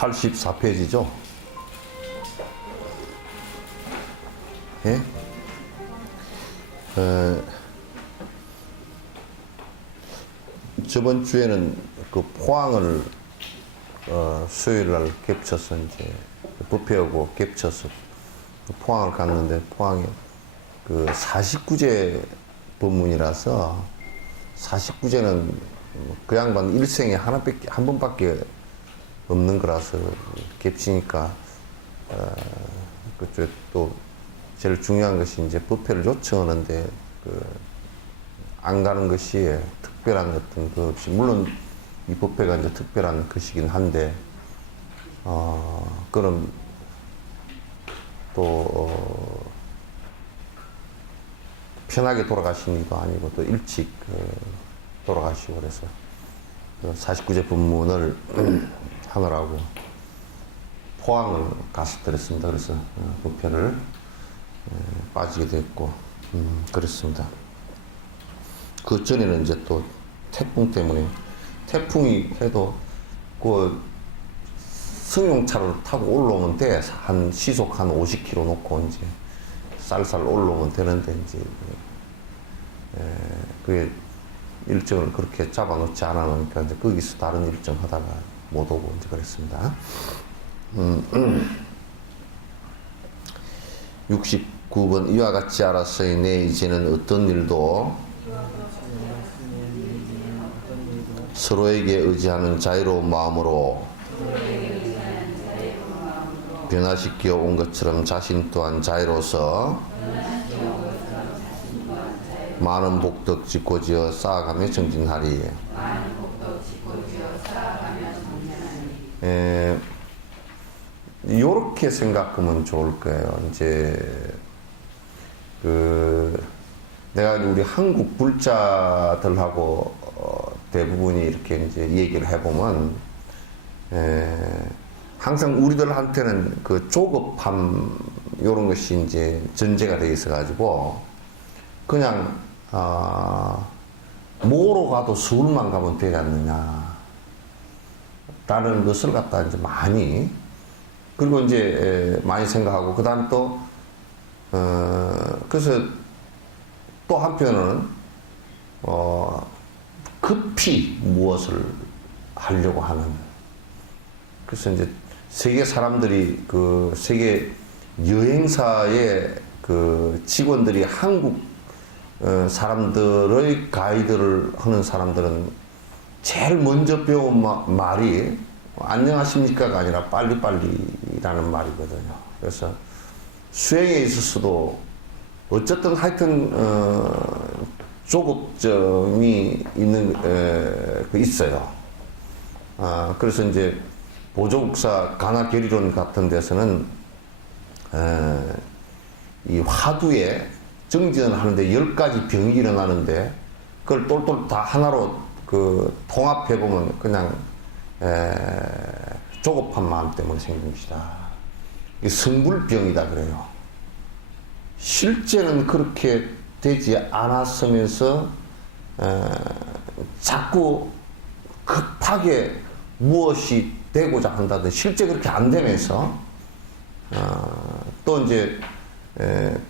84페이지죠. 예? 저번 주에는 그 포항을 수요일 날 겹쳐서 이제 부패하고 겹쳐서 포항을 갔는데, 포항에 그 49제 법문이라서, 49제는 그 양반 일생에 한 번밖에 없는 거라서 겹치니까, 그쪽에 또 제일 중요한 것이 이제 부패를 요청하는데 안 가는 것이 특별한 어떤 그 없이, 물론 이 부패가 이제 특별한 것이긴 한데, 그럼 또 편하게 돌아가신 일도 아니고 또 일찍 돌아가시고, 그래서 49제 법문을 하느라고 포항을 가서 드렸습니다. 그래서 부패를 빠지게 됐고, 그렇습니다. 그 전에는 이제 또 태풍 때문에, 태풍이 해도 그 승용차를 타고 올라오면 돼. 한 시속 한 50km 놓고 이제 쌀쌀 올라오면 되는데, 이제 그게 일정을 그렇게 잡아놓지 않아 놓으니까 이제 거기서 다른 일정 하다가 못 오고 이제 그랬습니다. 69번 이와 같이 알았으니 이제는 어떤 일도 서로에게 의지하는 자유로운 마음으로 변화시켜 온 것처럼 자신 또한 자유로서 많은 복덕 짓고지어 쌓아가며 정진하리. 요렇게 생각하면 좋을 거예요. 이제 내가 우리 한국 불자들하고 대부분이 이렇게 이제 얘기를 해보면, 항상 우리들한테는 그 조급함, 요런 것이 이제 전제가 되어 있어가지고, 그냥, 뭐로 가도 서울만 가면 되지 않느냐. 라는 것을 갖다 이제 많이, 그리고 이제 많이 생각하고, 그 다음 또, 그래서 또 한편으로는, 급히 무엇을 하려고 하는. 그래서 이제 세계 사람들이, 그 세계 여행사의 그 직원들이 한국 사람들의 가이드를 하는 사람들은 제일 먼저 배운 말이 안녕하십니까가 아니라 빨리빨리라는 말이거든요. 그래서 수행에 있어서도 어쨌든 하여튼 조급점이 있어요. 그래서 이제 보조국사 간화결의론 같은 데서는 이 화두에 정진을 하는데 10가지 병이 일어나는데, 그걸 똘똘 다 하나로 그 통합해보면 그냥 조급한 마음 때문에 생긴 것이다. 이게 성불병이다 그래요. 실제는 그렇게 되지 않았으면서 자꾸 급하게 무엇이 되고자 한다든 실제 그렇게 안 되면서 또 이제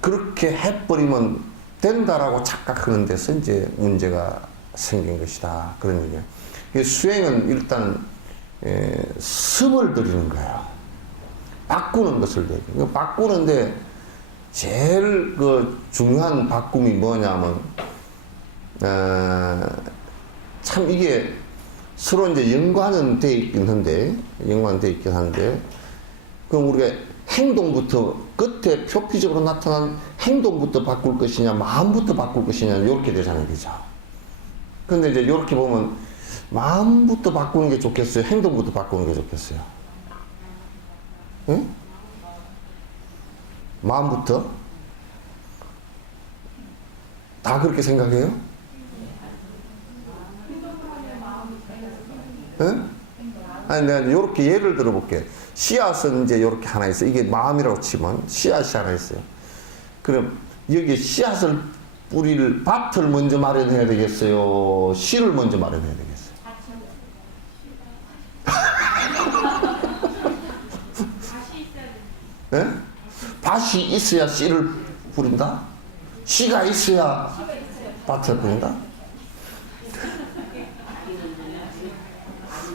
그렇게 해버리면 된다라고 착각하는 데서 이제 문제가 생긴 것이다, 그런 얘기예요. 수행은 일단 습을 들이는 거예요. 바꾸는 것을 들이는. 바꾸는데 제일 그 중요한 바꿈이 뭐냐면, 참 이게 서로 이제 연관은 돼 있긴 한데, 그럼 우리가 행동부터, 끝에 표피적으로 나타난 행동부터 바꿀 것이냐, 마음부터 바꿀 것이냐, 이렇게 되잖아요, 그죠? 근데 이제 이렇게 보면, 마음부터 바꾸는 게 좋겠어요? 행동부터 바꾸는 게 좋겠어요? 응? 마음부터? 다 그렇게 생각해요? 응? 아니, 내가 이렇게 예를 들어볼게. 씨앗은 이제 이렇게 하나 있어. 이게 마음이라고 치면 씨앗이 하나 있어요. 그럼 여기 씨앗을 뿌릴 밭을 먼저 마련해야 되겠어요? 씨를 먼저 마련해야 되겠어요? 예? 밭이 있어야 씨를 뿌린다? 씨가 있어야 밭을 뿌린다?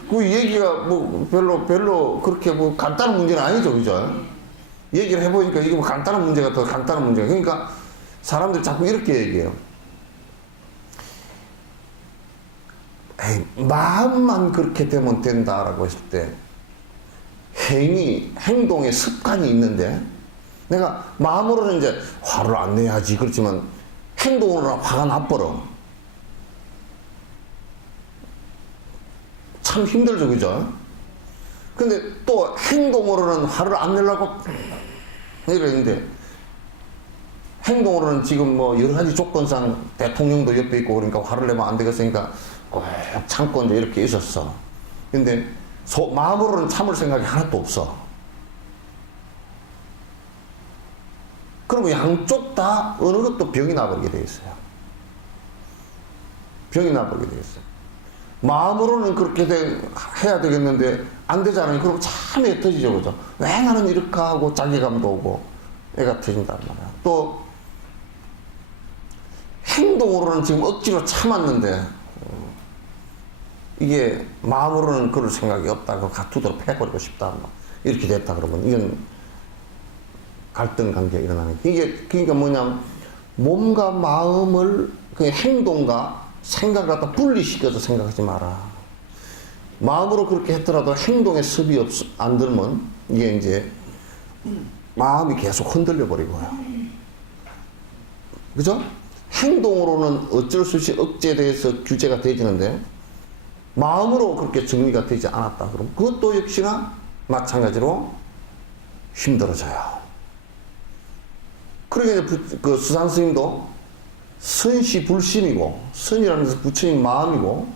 그 얘기가 뭐 별로 그렇게 뭐 간단한 문제는 아니죠, 그죠? 얘기를 해보니까 이게 뭐 간단한 문제가 더 간단한 문제가. 그러니까 사람들이 자꾸 이렇게 얘기해요. 에이, 마음만 그렇게 되면 된다라고 했을 때 행동의 습관이 있는데 내가 마음으로는 이제 화를 안 내야지 그렇지만 행동으로는 화가 나버려. 참 힘들죠, 그죠? 근데 또 행동으로는 화를 안 내려고 이러는데 행동으로는 지금 뭐 여러 가지 조건상 대통령도 옆에 있고 그러니까 화를 내면 안 되겠으니까 꼭 참고 이제 이렇게 있었어. 근데 마음으로는 참을 생각이 하나도 없어. 그러면 양쪽 다 어느 것도 병이 나버리게 돼 있어요. 병이 나버리게 돼 있어요. 마음으로는 그렇게 해야 되겠는데 안 되잖아요. 그럼 참 애 터지죠, 그죠? 왜 나는 이렇게 하고 자괴감도 오고 애가 터진단 말이야. 또 행동으로는 지금 억지로 참았는데 이게 마음으로는 그럴 생각이 없다고 두드러 패버리고 싶다. 이렇게 됐다 그러면 이건 갈등 관계가 일어나는 게 이게 그러니까 뭐냐면 몸과 마음을 그 행동과 생각을 갖다 분리시켜서 생각하지 마라. 마음으로 그렇게 했더라도 행동에 습이 안 들면 이게 이제 마음이 계속 흔들려 버리고요. 그죠? 행동으로는 어쩔 수 없이 억제에 대해서 규제가 되지는데 마음으로 그렇게 정리가 되지 않았다. 그럼 그것도 역시나 마찬가지로 힘들어져요. 그러니까 그 수산 스님도 선시 불심이고 선이라는 것은 부처님 마음이고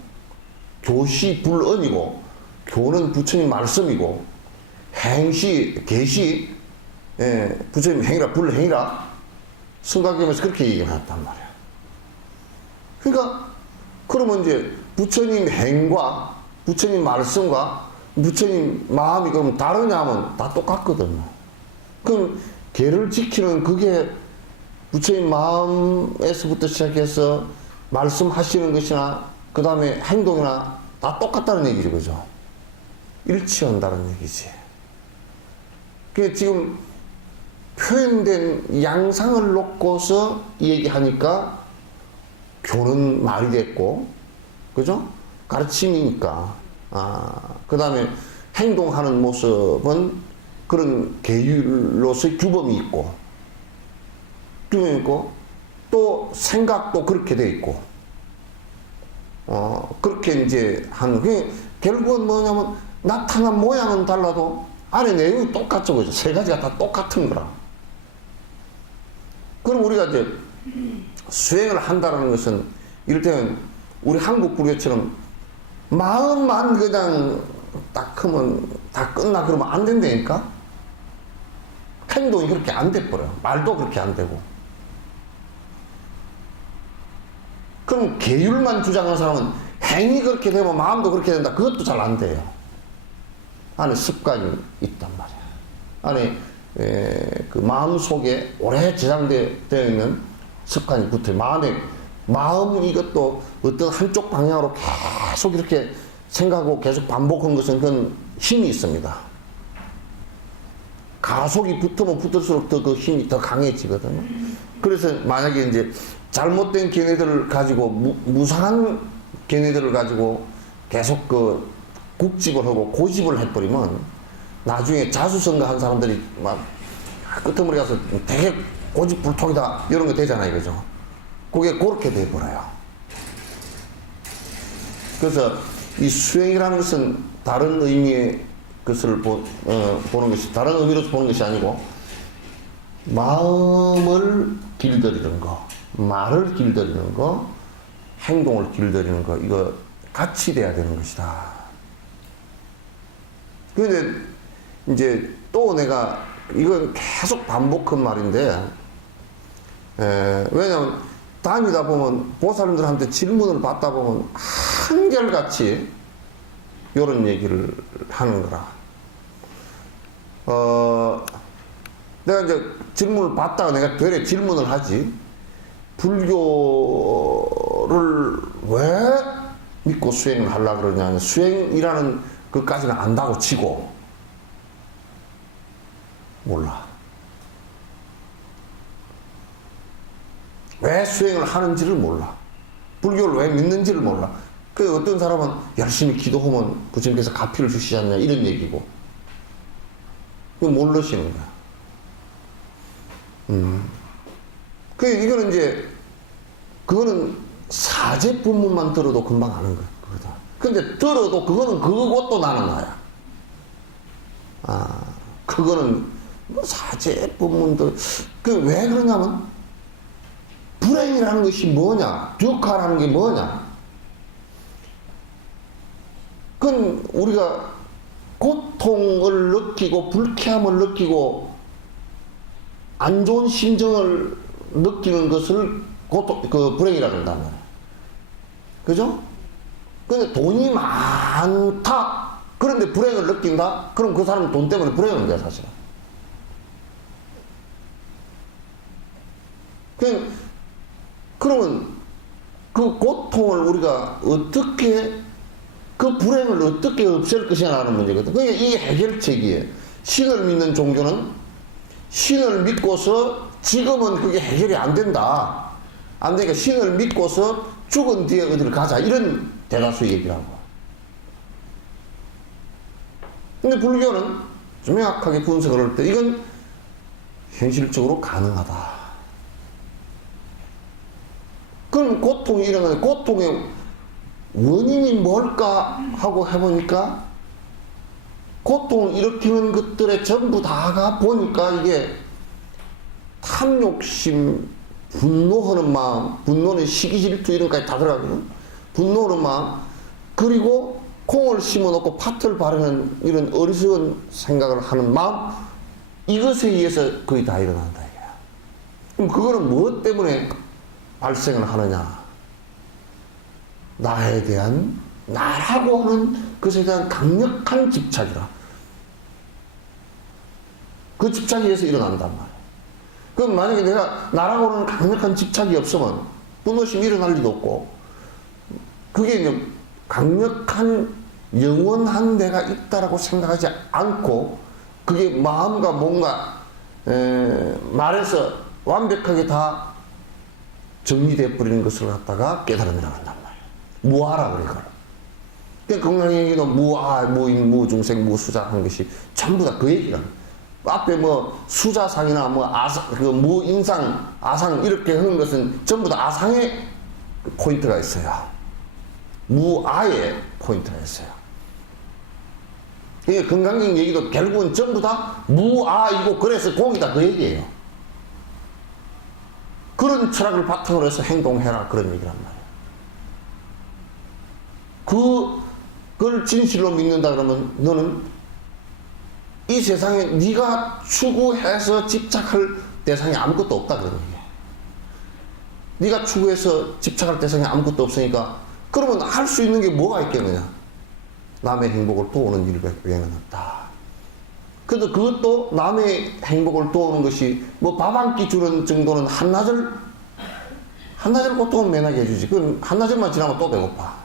교시 불언이고 교는 부처님 말씀이고 행시 계시 부처님 행이라 불행이라 성가경에서 그렇게 얘기해놨단 말이야. 그러니까 그러면 이제 부처님 행과 부처님 말씀과 부처님 마음이 그러면 다르냐면 다 똑같거든요. 그럼 계를 지키는 그게 부처님 마음에서부터 시작해서 말씀하시는 것이나 그 다음에 행동이나 다 똑같다는 얘기죠, 그죠? 일치한다는 얘기지. 그게 지금 표현된 양상을 놓고서 얘기하니까 교는 말이 됐고, 그죠? 가르침이니까. 그 다음에 행동하는 모습은 그런 계율로서의 규범이 있고, 또 생각도 그렇게 돼 있고, 그렇게 이제 결국은 뭐냐면 나타난 모양은 달라도 안에 내용이 똑같죠, 그죠? 세 가지가 다 똑같은 거라. 그럼 우리가 이제 수행을 한다는 것은 이를테면 우리 한국 불교처럼 마음만 그냥 딱 하면 다 끝나 그러면 안 된다니까? 행동이 그렇게 안 돼버려요. 말도 그렇게 안 되고. 그럼 계율만 주장하는 사람은 행이 그렇게 되면 마음도 그렇게 된다. 그것도 잘 안 돼요. 안에 습관이 있단 말이야. 안에 그 마음 속에 오래 저장되어 있는 습관이 붙어요. 마음 이것도 어떤 한쪽 방향으로 계속 이렇게 생각하고 계속 반복한 것은 그건 힘이 있습니다. 가속이 붙으면 붙을수록 더 그 힘이 더 강해지거든요. 그래서 만약에 이제 잘못된 견해들을 가지고 무상한 견해들을 가지고 계속 그 국집을 하고 고집을 해버리면 나중에 자수성가한 사람들이 막 끄트머리 가서 되게 고집불통이다 이런 거 되잖아요, 그죠? 그게 그렇게 돼버려요. 그래서 이 수행이라는 것은 다른 의미의 것을 보는 것이 다른 의미로서 보는 것이 아니고 마음을 길들이는 거, 말을 길들이는 거, 행동을 길들이는 거, 이거 같이 돼야 되는 것이다. 근데 이제 또 내가 이건 계속 반복한 말인데 왜냐면 다니다 보면 보살님들한테 질문을 받다 보면 한결같이 이런 얘기를 하는 거라. 내가 이제 질문을 받다가 내가 되레 질문을 하지. 불교를 왜 믿고 수행을 하려고 그러냐. 수행이라는 것까지는 안다고 치고, 몰라. 왜 수행을 하는지를 몰라. 불교를 왜 믿는지를 몰라. 그 어떤 사람은 열심히 기도하면 부처님께서 가피를 주시지 않냐 이런 얘기고, 그거 모르시는 거야. 이거는 이제 그거는 사제 법문만 들어도 금방 아는 거야. 그거다. 근데 들어도 그거는 그것도 나는 나야. 그거는 뭐 사제 법문도 왜 그러냐면 불행이라는 것이 뭐냐, 듀카라는 게 뭐냐. 그건 우리가 고통을 느끼고 불쾌함을 느끼고 안 좋은 심정을 느끼는 것을 불행이라고 한단 말이야. 그죠? 근데 돈이 많다. 그런데 불행을 느낀다? 그럼 그 사람은 돈 때문에 불행한 거야, 사실은. 그러면 그 고통을 우리가 어떻게, 그 불행을 어떻게 없앨 것이냐라는 문제거든. 그게 이 해결책이에요. 신을 믿는 종교는 신을 믿고서 지금은 그게 해결이 안 된다. 안 되니까 신을 믿고서 죽은 뒤에 어디를 가자. 이런 대다수의 얘기라고. 근데 불교는 좀 명확하게 분석을 할 때 이건 현실적으로 가능하다. 그럼 고통이 일어나는, 고통의 원인이 뭘까 하고 해보니까 고통을 일으키는 것들에 전부 다가 보니까 이게 탐욕심, 분노하는 마음, 분노는 시기 질투 이런 것까지 다 들어가거든. 분노하는 마음, 그리고 콩을 심어놓고 팥을 바르는 이런 어리석은 생각을 하는 마음, 이것에 의해서 거의 다 일어난다 이거야. 그럼 그거는 무엇 때문에 발생을 하느냐? 나에 대한, 나라고 하는 것에 대한 강력한 집착이라. 그 집착에 의해서 일어난단 말이야. 그럼 만약에 내가 나라고 하는 강력한 집착이 없으면 분노심이 일어날 리도 없고, 그게 이제 강력한 영원한 내가 있다라고 생각하지 않고, 그게 마음과 뭔가 말해서 완벽하게 다 정리되어 버리는 것을 갖다가 깨달음이라고 한단 말이야. 무아라 그래, 그걸. 그러니까 건강행위도 무아, 무인, 무중생, 무수자 하는 것이 전부 다 그 얘기라는 거야. 앞에 뭐 수자상이나 뭐 아상, 그 무인상, 아상 이렇게 하는 것은 전부 다 아상의 포인트가 있어요. 무아의 포인트가 있어요. 그러니까 건강경 얘기도 결국은 전부 다 무아이고, 그래서 공이다 그 얘기예요. 그런 철학을 바탕으로 해서 행동해라 그런 얘기란 말이에요. 그걸 진실로 믿는다 그러면 너는 이 세상에 네가 추구해서 집착할 대상이 아무것도 없다 그런 얘기예요. 네가 추구해서 집착할 대상이 아무것도 없으니까 그러면 할 수 있는 게 뭐가 있겠느냐. 남의 행복을 도우는 일 외에는 없다. 그래도 그것도 남의 행복을 도우는 것이 뭐 밥 한 끼 주는 정도는 한나절 고통은 면하게 해주지. 그건 한나절만 지나면 또 배고파.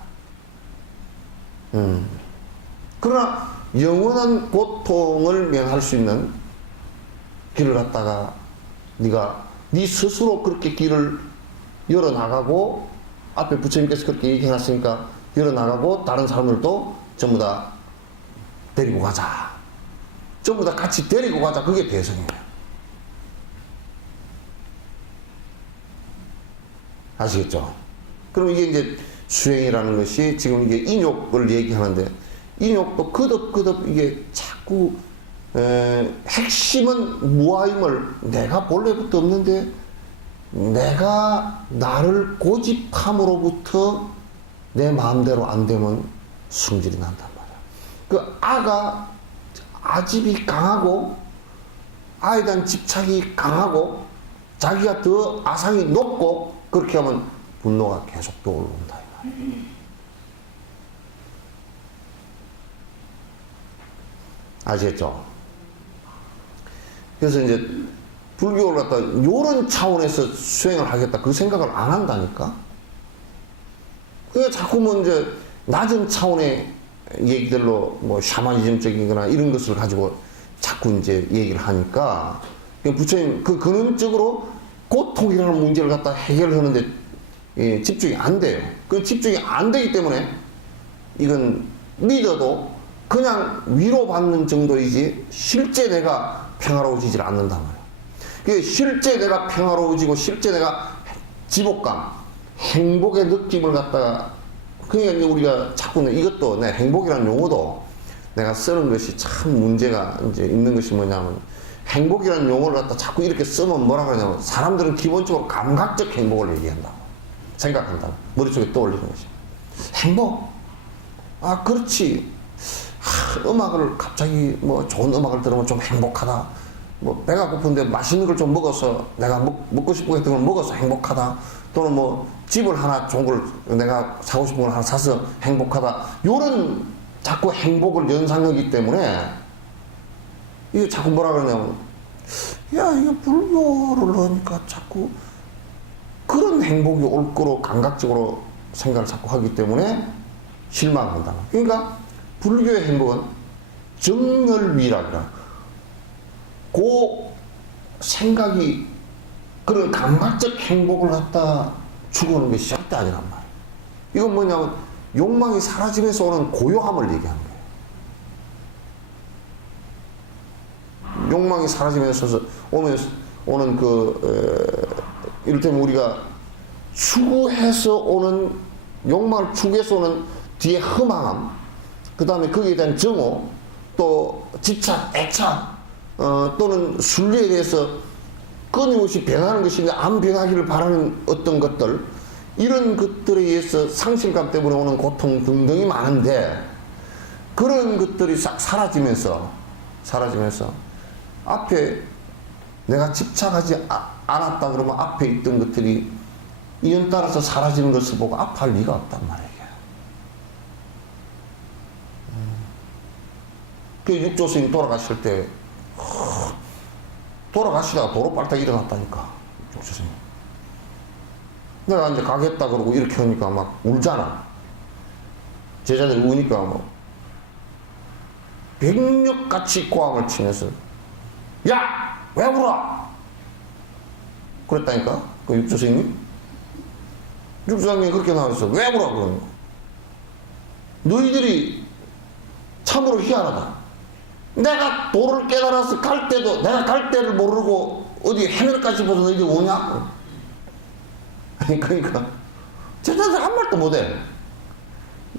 그러나 영원한 고통을 면할 수 있는 길을 갖다가 네가 네 스스로 그렇게 길을 열어나가고, 앞에 부처님께서 그렇게 얘기해놨으니까 열어나가고, 다른 사람들도 전부 다 데리고 가자. 전부 다 같이 데리고 가자. 그게 대성이에요. 아시겠죠? 그럼 이게 이제 수행이라는 것이 지금 이게 인욕을 얘기하는데, 인욕도 거듭거듭 이게 자꾸 핵심은 무아임을, 내가 본래부터 없는데 내가 나를 고집함으로부터 내 마음대로 안 되면 승질이 난단 말이야. 그 아가 아집이 강하고 아에 대한 집착이 강하고 자기가 더 아상이 높고, 그렇게 하면 분노가 계속 떠올라온다 이 말이야. 아시겠죠? 그래서 이제 불교를 갖다 요런 차원에서 수행을 하겠다 그 생각을 안 한다니까. 그게 자꾸 뭐 이제 낮은 차원의 얘기들로 뭐 샤머니즘적이거나 이런 것을 가지고 자꾸 이제 얘기를 하니까 부처님 그 근원적으로 고통이라는 문제를 갖다 해결하는데 예, 집중이 안 돼요. 그 집중이 안 되기 때문에 이건 믿어도 그냥 위로받는 정도이지 실제 내가 평화로워지질 않는단 말이에요. 실제 내가 평화로워지고 실제 내가 지복감, 행복의 느낌을 갖다가 그러니까 이제 우리가 자꾸 이것도 내 행복이라는 용어도 내가 쓰는 것이 참 문제가 이제 있는 것이 뭐냐면 행복이라는 용어를 갖다 자꾸 이렇게 쓰면 뭐라 그러냐면 사람들은 기본적으로 감각적 행복을 얘기한다고 생각한다고 머릿속에 떠올리는 것이 행복? 아 그렇지. 음악을 갑자기 뭐 좋은 음악을 들으면 좀 행복하다. 뭐 배가 고픈데 맛있는 걸 좀 먹어서 내가 먹고 싶고 했던 걸 먹어서 행복하다. 또는 뭐 집을 하나 좋은 걸 내가 사고 싶은 걸 하나 사서 행복하다. 요런 자꾸 행복을 연상하기 때문에 이게 자꾸 뭐라 그러냐면 야 이거 불교를 하니까 자꾸 그런 행복이 올 거로 감각적으로 생각을 자꾸 하기 때문에 실망한다. 그러니까 불교의 행복은 정열위락이라 그 생각이 그런 감각적 행복을 갖다 추구하는 것이 절대 아니란 말이에요. 이건 뭐냐면 욕망이 사라지면서 오는 고요함을 얘기하는 거예요. 욕망이 사라지면서 오는 이를테면 우리가 추구해서 오는 욕망을 추구해서 오는 뒤에 흠함, 그 다음에 거기에 대한 정오, 또 집착, 애착, 또는 순리에 대해서 끊임없이 변하는 것인데 안 변하기를 바라는 어떤 것들, 이런 것들에 의해서 상실감 때문에 오는 고통 등등이 많은데 그런 것들이 싹 사라지면서 앞에 내가 집착하지 않았다 그러면 앞에 있던 것들이 이연 따라서 사라지는 것을 보고 아파할 리가 없단 말이에요. 그 육조 스님 돌아가실 때 돌아가시다가 도로 빨딱 일어났다니까. 육조 스님. 내가 이제 가겠다 그러고 이렇게 하니까 막 울잖아. 제자들이 우니까 뭐 백력같이 고함을 치면서 야! 왜 울어? 그랬다니까 그 육조 스님이. 육조 스님이 그렇게 나와서 왜 울어? 그러는 거. 너희들이 참으로 희한하다. 내가 도를 깨달아서 갈 때도 내가 갈 때를 모르고 어디 해멸까지 보서 너희들이 오냐? 아니 그러니까 제자들 한 말도 못해.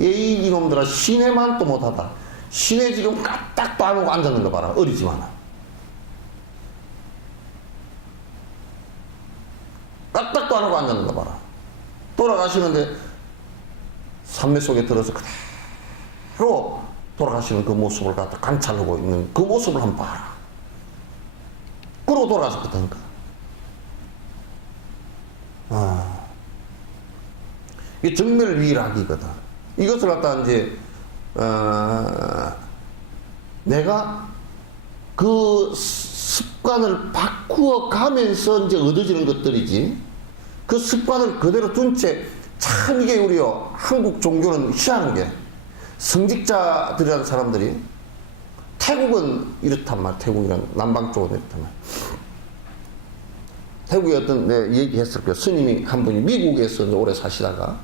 예의 이놈들아 시내만 또 못하다. 시내 지금 까딱도 안 하고 앉았는 거 봐라. 어리지만 까딱도 안 하고 앉았는 거 봐라. 돌아가시는데 산매 속에 들어서 그대로 돌아가시는 그 모습을 갖다 관찰하고 있는 그 모습을 한번 봐라. 그러고 돌아가셨거든요. 이게 정멸위락이거든. 이것을 갖다 이제 내가 그 습관을 바꾸어 가면서 이제 얻어지는 것들이지. 그 습관을 그대로 둔 채 참 이게 우리요 한국 종교는 희한한 게. 성직자들이라는 사람들이 태국은 이렇단 말. 태국이란 남방 쪽은 이렇단 말. 태국에 어떤 내가 얘기했을 거예요. 스님이 한 분이 미국에서 이제 오래 사시다가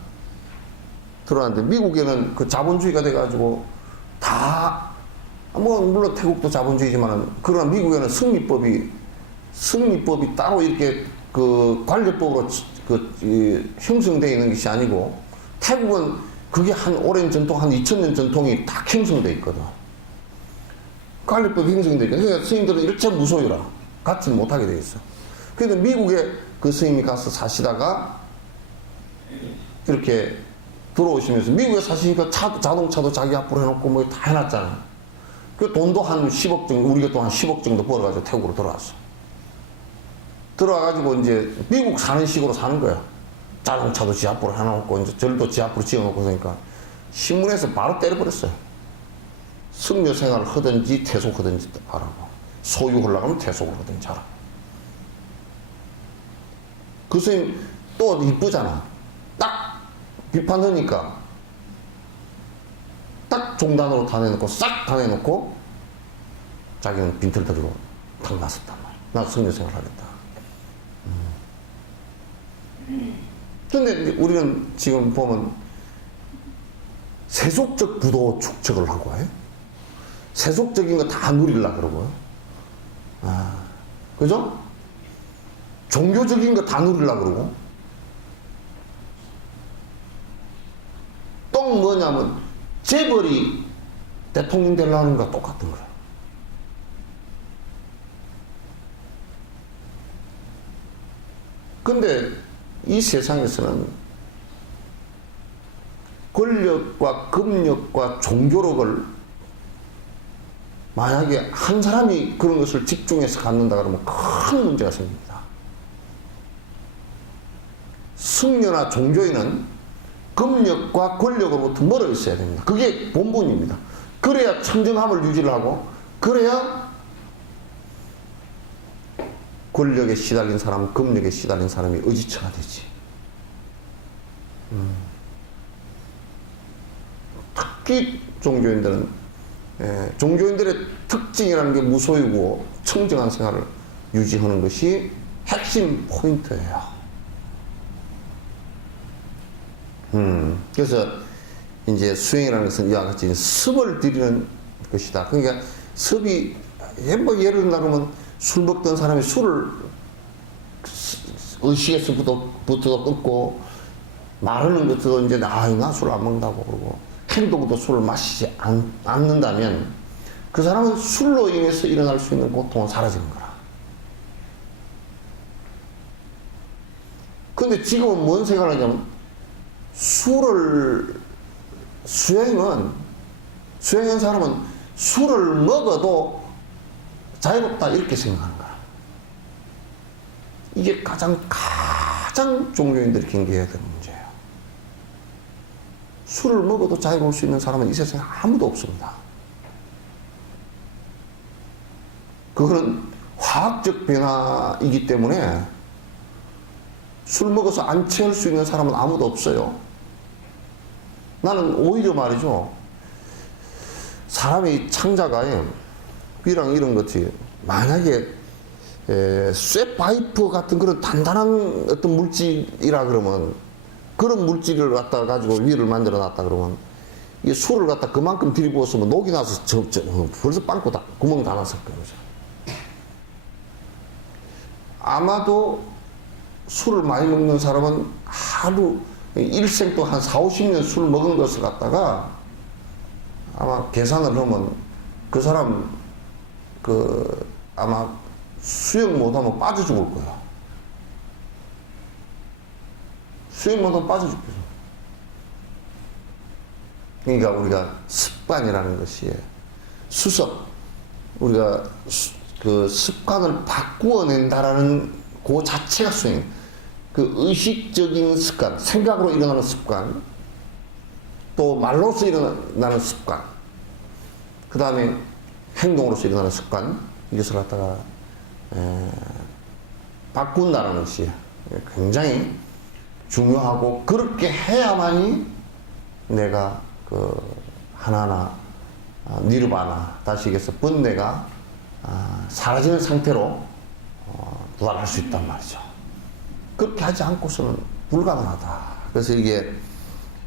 들어왔는데 미국에는 그 자본주의가 돼가지고 다 뭐 물론 태국도 자본주의지만은 그러나 미국에는 승리법이 따로 이렇게 그 관례법으로 형성되어 있는 것이 아니고 태국은 그게 한 오랜 전통, 한 2000년 전통이 다 형성되어 있거든. 관리법이 형성되어 있거든. 그러니까 스님들은 이렇게 무소유라. 갖지는 못하게 되어 있어. 그래서 미국에 그 스님이 가서 사시다가 이렇게 들어오시면서 미국에 사시니까 자동차도 자기 앞으로 해놓고 뭐 다 해놨잖아. 그 돈도 한 10억 정도, 우리가 또 한 10억 정도 벌어가지고 태국으로 들어왔어. 들어와가지고 이제 미국 사는 식으로 사는 거야. 자동차도 지 앞으로 해놓고 이제 절도 지 앞으로 지어놓고 그러니까 신문에서 바로 때려버렸어요. 승려 생활을 하든지 퇴속하든지 하라고. 소유하려고 하면 퇴속을 하든지 하라. 그 선생님 또 이쁘잖아. 딱 비판하니까 딱 종단으로 다 내놓고 싹 다 내놓고 자기는 빈털 들고 탁 나섰단 말이야. 나 선교생활 하겠다. 근데 우리는 지금 보면 세속적 부도 축적을 하고 해. 세속적인 거 다 누리려고 그러고요. 그죠? 종교적인 거 다 누리려고 그러고. 또 뭐냐면 재벌이 대통령 되려는 거랑 똑같은 거야. 근데 이 세상에서는 권력과 금력과 종교력을 만약에 한 사람이 그런 것을 집중해서 갖는다 그러면 큰 문제가 생깁니다. 승려나 종교인은 금력과 권력으로부터 멀어 있어야 됩니다. 그게 본분입니다. 그래야 청정함을 유지를 하고, 그래야 권력에 시달린 사람, 금력에 시달린 사람이 의지처가 되지. 특히 종교인들은, 종교인들의 특징이라는 게 무소유고 청정한 생활을 유지하는 것이 핵심 포인트예요. 그래서 이제 수행이라는 것은 이와 같이 습을 들이는 것이다. 그러니까 습이, 뭐 예를 들면 술 먹던 사람이 술을 의식에서부터 끊고, 말하는 것도 이제 나 술 안 먹는다고 그러고, 행동도 술을 마시지 않는다면 그 사람은 술로 인해서 일어날 수 있는 고통은 사라지는 거라. 근데 지금은 뭔 생각을 하냐면, 수행한 사람은 술을 먹어도 자유롭다 이렇게 생각하는 거야. 이게 가장 종교인들이 경계해야 되는 문제예요. 술을 먹어도 자유로울 수 있는 사람은 이 세상에 아무도 없습니다. 그거는 화학적 변화이기 때문에 술 먹어서 안 취할 수 있는 사람은 아무도 없어요. 나는 오히려 말이죠, 사람이 창자가 삐랑 이런 것이 만약에 쇠파이프 같은 그런 단단한 어떤 물질이라 그러면, 그런 물질을 갖다 가지고 위를 만들어 놨다 그러면 이 술을 갖다 그만큼 들이부었으면 녹이 나서 벌써 빵꾸 다 구멍 다 났을 거예요. 아마도 술을 많이 먹는 사람은 하루 일생 동안 한 40-50년 술 먹은 것을 갖다가 아마 계산을 하면 그 사람 아마 수영 못하면 빠져 죽을 거야. 수영 못하면 빠져 죽겠어. 그러니까 우리가 습관이라는 것이 우리가 그 습관을 바꾸어낸다라는 그 자체가 수행. 그 의식적인 습관, 생각으로 일어나는 습관, 또 말로서 일어나는 습관, 그 다음에 행동으로서 일어나는 습관, 이것을 갖다가 바꾼다는 것이 굉장히 중요하고, 그렇게 해야만이 내가 하나하나 니르바나, 다시 얘기해서 번뇌가 사라지는 상태로 부활할 수 있단 말이죠. 그렇게 하지 않고서는 불가능하다. 그래서 이게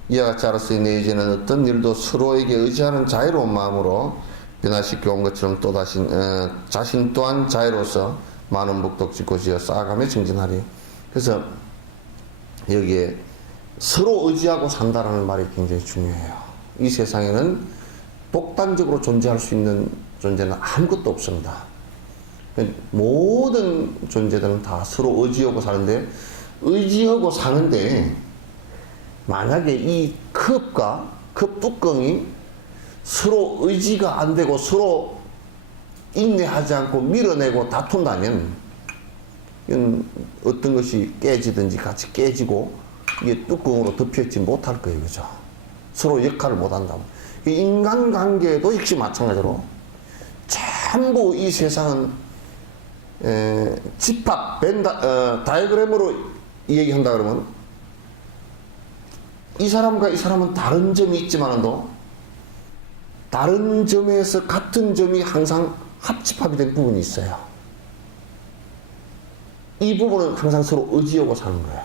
이와 같이 알았으니 내 이제는 어떤 일도 서로에게 의지하는 자유로운 마음으로 변화시켜 온 것처럼 또다시 자신 또한 자유로서 많은 복덕 짓고 지어 쌓아가며 증진하리. 그래서 여기에 서로 의지하고 산다라는 말이 굉장히 중요해요. 이 세상에는 독단적으로 존재할 수 있는 존재는 아무것도 없습니다. 모든 존재들은 다 서로 의지하고 사는데, 만약에 이 컵 뚜껑이 서로 의지가 안 되고 서로 인내하지 않고 밀어내고 다툰다면, 이건 어떤 것이 깨지든지 같이 깨지고 이게 뚜껑으로 덮여있지 못할 거예요. 그죠? 서로 역할을 못 한다면. 인간관계도 역시 마찬가지로 전부 이 세상은 집합, 다이어그램으로 얘기한다 그러면 이 사람과 이 사람은 다른 점이 있지만도 다른 점에서 같은 점이 항상 합집합이 된 부분이 있어요. 이 부분은 항상 서로 의지하고 사는 거예요.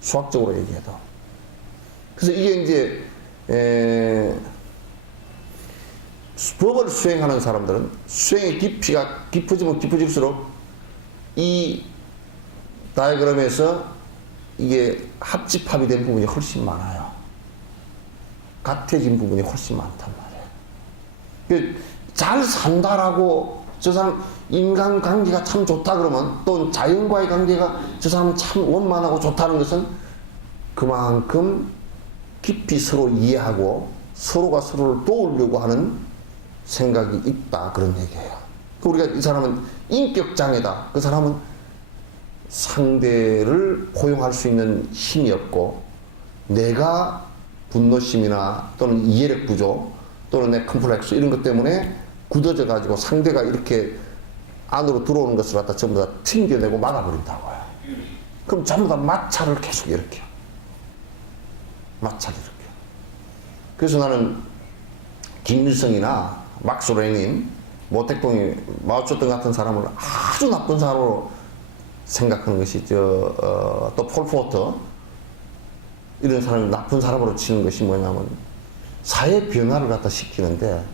수학적으로 얘기해도. 그래서 이게 이제 법을 수행하는 사람들은 수행의 깊이가 깊어지면 깊어질수록 이 다이어그램에서 이게 합집합이 된 부분이 훨씬 많아요. 같아진 부분이 훨씬 많단 말이에요. 잘 산다라고 저 사람 인간관계가 참 좋다 그러면 또 자연과의 관계가 저 사람은 참 원만하고 좋다는 것은 그만큼 깊이 서로 이해하고 서로가 서로를 도우려고 하는 생각이 있다 그런 얘기예요. 우리가 이 사람은 인격장애다. 그 사람은 상대를 포용할 수 있는 힘이 없고 내가 분노심이나 또는 이해력 부족 또는 내 컴플렉스 이런 것 때문에 굳어져 가지고 상대가 이렇게 안으로 들어오는 것을 갖다 전부 다 튕겨내고 막아버린다고요. 그럼 전부 다 마찰을 계속 일으켜요. 마찰을 일으켜요. 그래서 나는 김일성이나 막스 레닌, 모택동이, 마오쩌둥 같은 사람을 아주 나쁜 사람으로 생각하는 것이 또 폴포터 이런 사람을 나쁜 사람으로 치는 것이 뭐냐면 사회 변화를 갖다 시키는데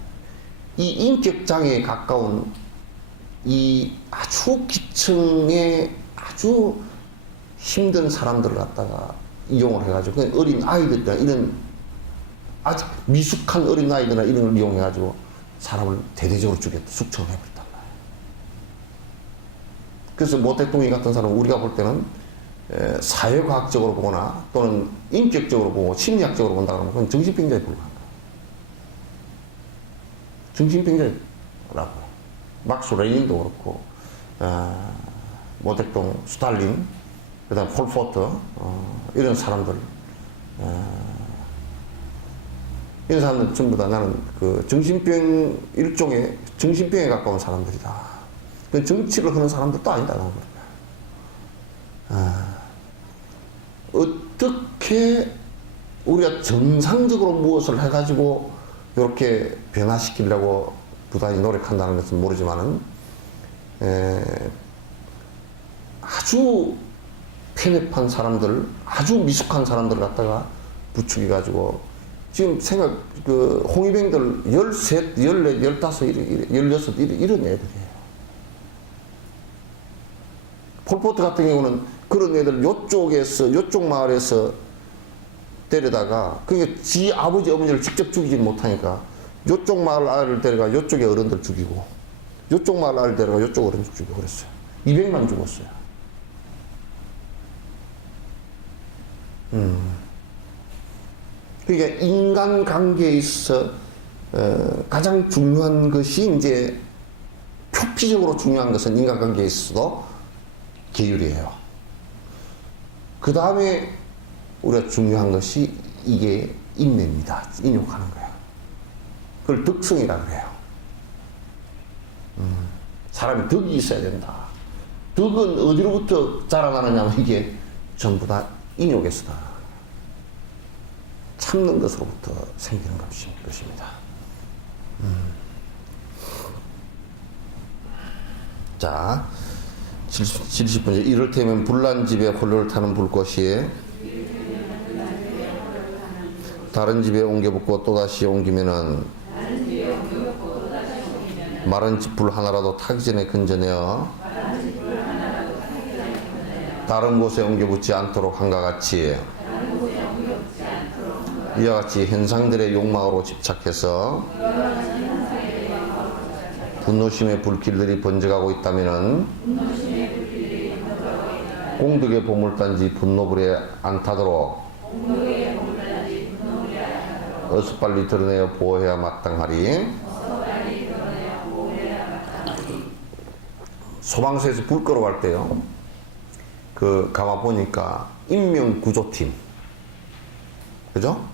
이 인격장애에 가까운 이 아주 기층의 아주 힘든 사람들을 갖다가 이용을 해가지고 어린 아이들이나 이런 아직 미숙한 어린 아이들이나 이런 걸 이용해가지고 사람을 대대적으로 죽였다, 숙청을 해버렸단 말이에요. 그래서 모택동이 같은 사람은 우리가 볼 때는 사회과학적으로 보거나 또는 인격적으로 보고 심리학적으로 본다 그러면 그건 정신병자에 불과한 거예요. 정신병자라고요. 막스 레닌도 그렇고 모택동, 스탈린, 그 다음 폴포터 이런 사람들 이런 사람들 전부 다 나는 그 정신병 일종의 정신병에 가까운 사람들이다. 그 정치를 하는 사람들도 아니다. 어떻게 우리가 정상적으로 무엇을 해가지고 이렇게 변화시키려고 부단히 노력한다는 것은 모르지만은 아주 편협한 사람들, 아주 미숙한 사람들 갖다가 부추겨가지고 지금 홍위병들 13, 14, 15, 16 이런 애들이에요. 폴포트 같은 경우는 그런 애들 요쪽 마을에서 데려다가 그게 지 아버지 어머니를 직접 죽이지 못하니까 요쪽 마을 아이를 데려가 요쪽의 어른들 죽이고 요쪽 마을 아이를 데려가 요쪽 어른들 죽이고 그랬어요. 200만 죽었어요. 그러니까 인간관계에 있어 가장 중요한 것이 이제 표피적으로 중요한 것은 인간관계에 있어도 계율이에요. 그 다음에 우리가 중요한 것이 이게 인내입니다. 인욕하는 거예요. 그걸 덕성이라고 그래요. 사람이 덕이 있어야 된다. 덕은 어디로부터 자라나느냐면 이게 전부 다 인욕에서다. 참는 것으로부터 생기는 것입니다. 자, 70번째. 이를테면 불난 집에 홀로를 타는 불꽃이 다른 집에 옮겨붙고 또다시 옮기면은 마른 집 불 하나라도 타기 전에 건져내어 다른 곳에 옮겨붙지 않도록 한과 같이 이와 같이 현상들의 욕망으로 집착해서 분노심의 불길들이 번져가고 있다면은 공덕의 보물단지 분노불에 안 타도록 어서 빨리 드러내어 보호해야 마땅하리. 소방서에서 불 끄러 갈 때요, 그 가만 보니까 인명구조팀, 그죠?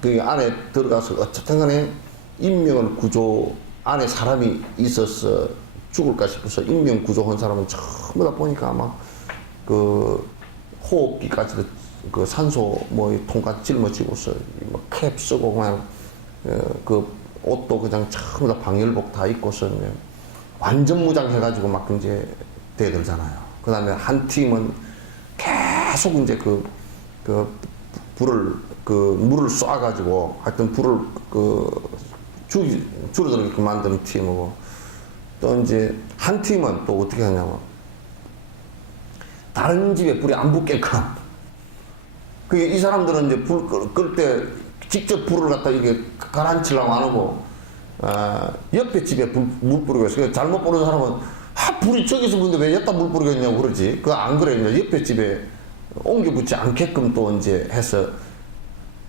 그 안에 들어가서 어쨌든 간에 인명을 구조하는 안에 사람이 있어서 죽을까 싶어서 인명구조한 사람은 전부 다 보니까 아마 그 호흡기까지도 그 산소 뭐 통까지 짊어지고서 캡 쓰고 그냥 그 옷도 그냥 전부 다 방열복 다 입고서 완전 무장해가지고 막 이제 대들잖아요. 그 다음에 한 팀은 계속 이제 그 불을 물을 쏴가지고 하여튼 불을 줄어들게 만드는 팀이고, 또 이제 한 팀은 또 어떻게 하냐면 다른 집에 불이 안 붙게끔, 그게 이 사람들은 이제 불 끌 때 직접 불을 갖다 이게 가라앉히려고 안 하고 옆에 집에 물 뿌리고 있어요. 잘못 보는 사람은 불이 저기서 부는데 왜 여기다 물 뿌리고 있냐고 그러지. 그거 안 그래. 이제 옆에 집에 옮겨 붙지 않게끔 또 이제 해서,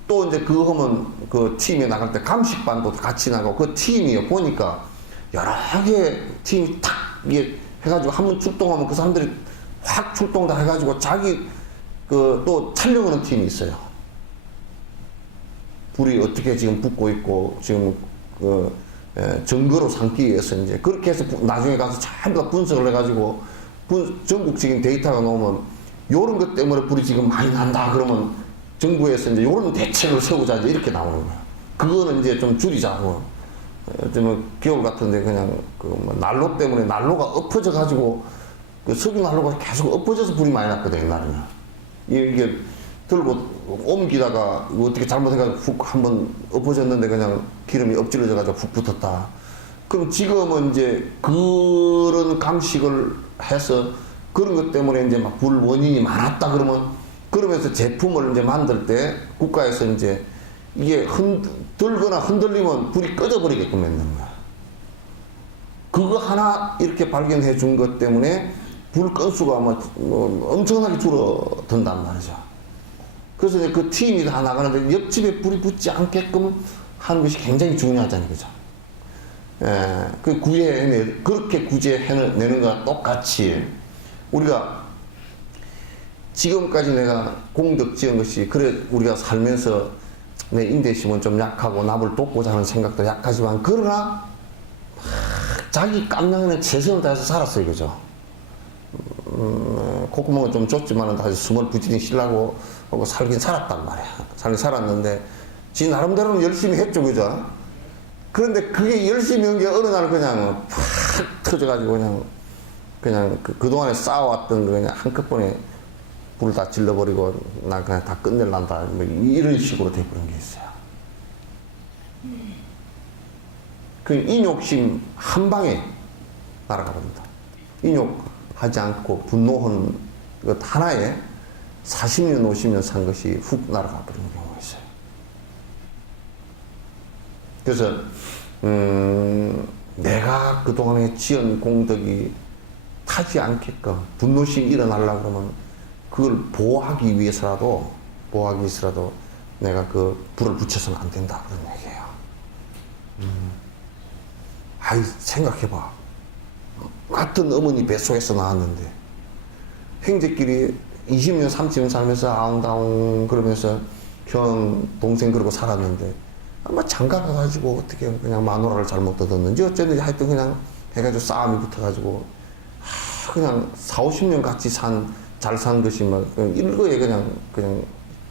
또 이제 그거 하면 그 팀에 나갈 때 감식반도 같이 나가고, 그 팀이 보니까 여러 개 팀이 탁 이게 해가지고 한 번 출동하면 그 사람들이 확 출동 다 해가지고 자기 또 촬영하는 팀이 있어요. 불이 어떻게 지금 붙고 있고 지금 증거로 삼기 위해서 이제 그렇게 해서 나중에 가서 전부 다 분석을 해가지고 전국적인 데이터가 나오면 요런 것 때문에 불이 지금 많이 난다 그러면 정부에서 이제 요런 대책을 세우자 이제 이렇게 나오는 거야. 그거는 이제 좀 줄이자고. 좀 겨울 같은데 그냥 난로 때문에 난로가 엎어져 가지고 그 석유 난로가 계속 엎어져서 불이 많이 났거든 옛날에는. 이게 들고 옮기다가 어떻게 잘못해가지고 훅 한번 엎어졌는데 그냥 기름이 엎질러져 가지고 훅 붙었다. 그럼 지금은 이제 그런 감식을 해서 그런 것 때문에 이제 막 불 원인이 많았다 그러면서 제품을 이제 만들 때 국가에서 이제 이게 들거나 흔들리면 불이 꺼져버리게끔 만드는 거야. 그거 하나 이렇게 발견해 준 것 때문에 불 건수가 뭐 엄청나게 줄어든단 말이죠. 그래서 이제 그 팀이 다 나가는데 옆집에 불이 붙지 않게끔 하는 것이 굉장히 중요하다는 거죠. 그렇게 구제해내는 거와 똑같이 우리가 지금까지 내가 공덕 지은 것이, 그래 우리가 살면서 내 인내심은 좀 약하고 남을 돕고자 하는 생각도 약하지만, 그러나 자기 깜냥에는 최선을 다해서 살았어요. 그죠? 콧구멍은 좀 좁지만은 다시 숨을 부지런히 쉬려고 하고 살긴 살았단 말이야. 살긴 살았는데 지 나름대로는 열심히 했죠. 그죠? 그런데 그게 열심히 한 게 어느 날 그냥 팍 터져가지고 그냥 그동안에 쌓아왔던 거 그냥 한꺼번에 불을 다 질러버리고 나 그냥 다 끝낼란다 뭐 이런 식으로 돼버린 게 있어요. 그 인욕심 한 방에 날아가 버린다. 인욕하지 않고 분노한 것 하나에 40년 50년 산 것이 훅 날아가 버리는 경우가 있어요. 그래서 내가 그동안에 지은 공덕이 타지 않게끔 분노심이 일어나려고 그러면 그걸 보호하기 위해서라도 내가 그 불을 붙여서는 안 된다 그런 얘기예요. 아이 생각해봐. 같은 어머니 뱃속에서 나왔는데 형제끼리 20년 30년 살면서 아웅다웅 그러면서 형 동생 그러고 살았는데 아마 장가 가가지고 어떻게 그냥 마누라를 잘못 뜯었는지 어쨌든지 하여튼 그냥 해가지고 싸움이 붙어가지고 그냥 4, 50년 같이 잘 산 것이 막 일거에 그냥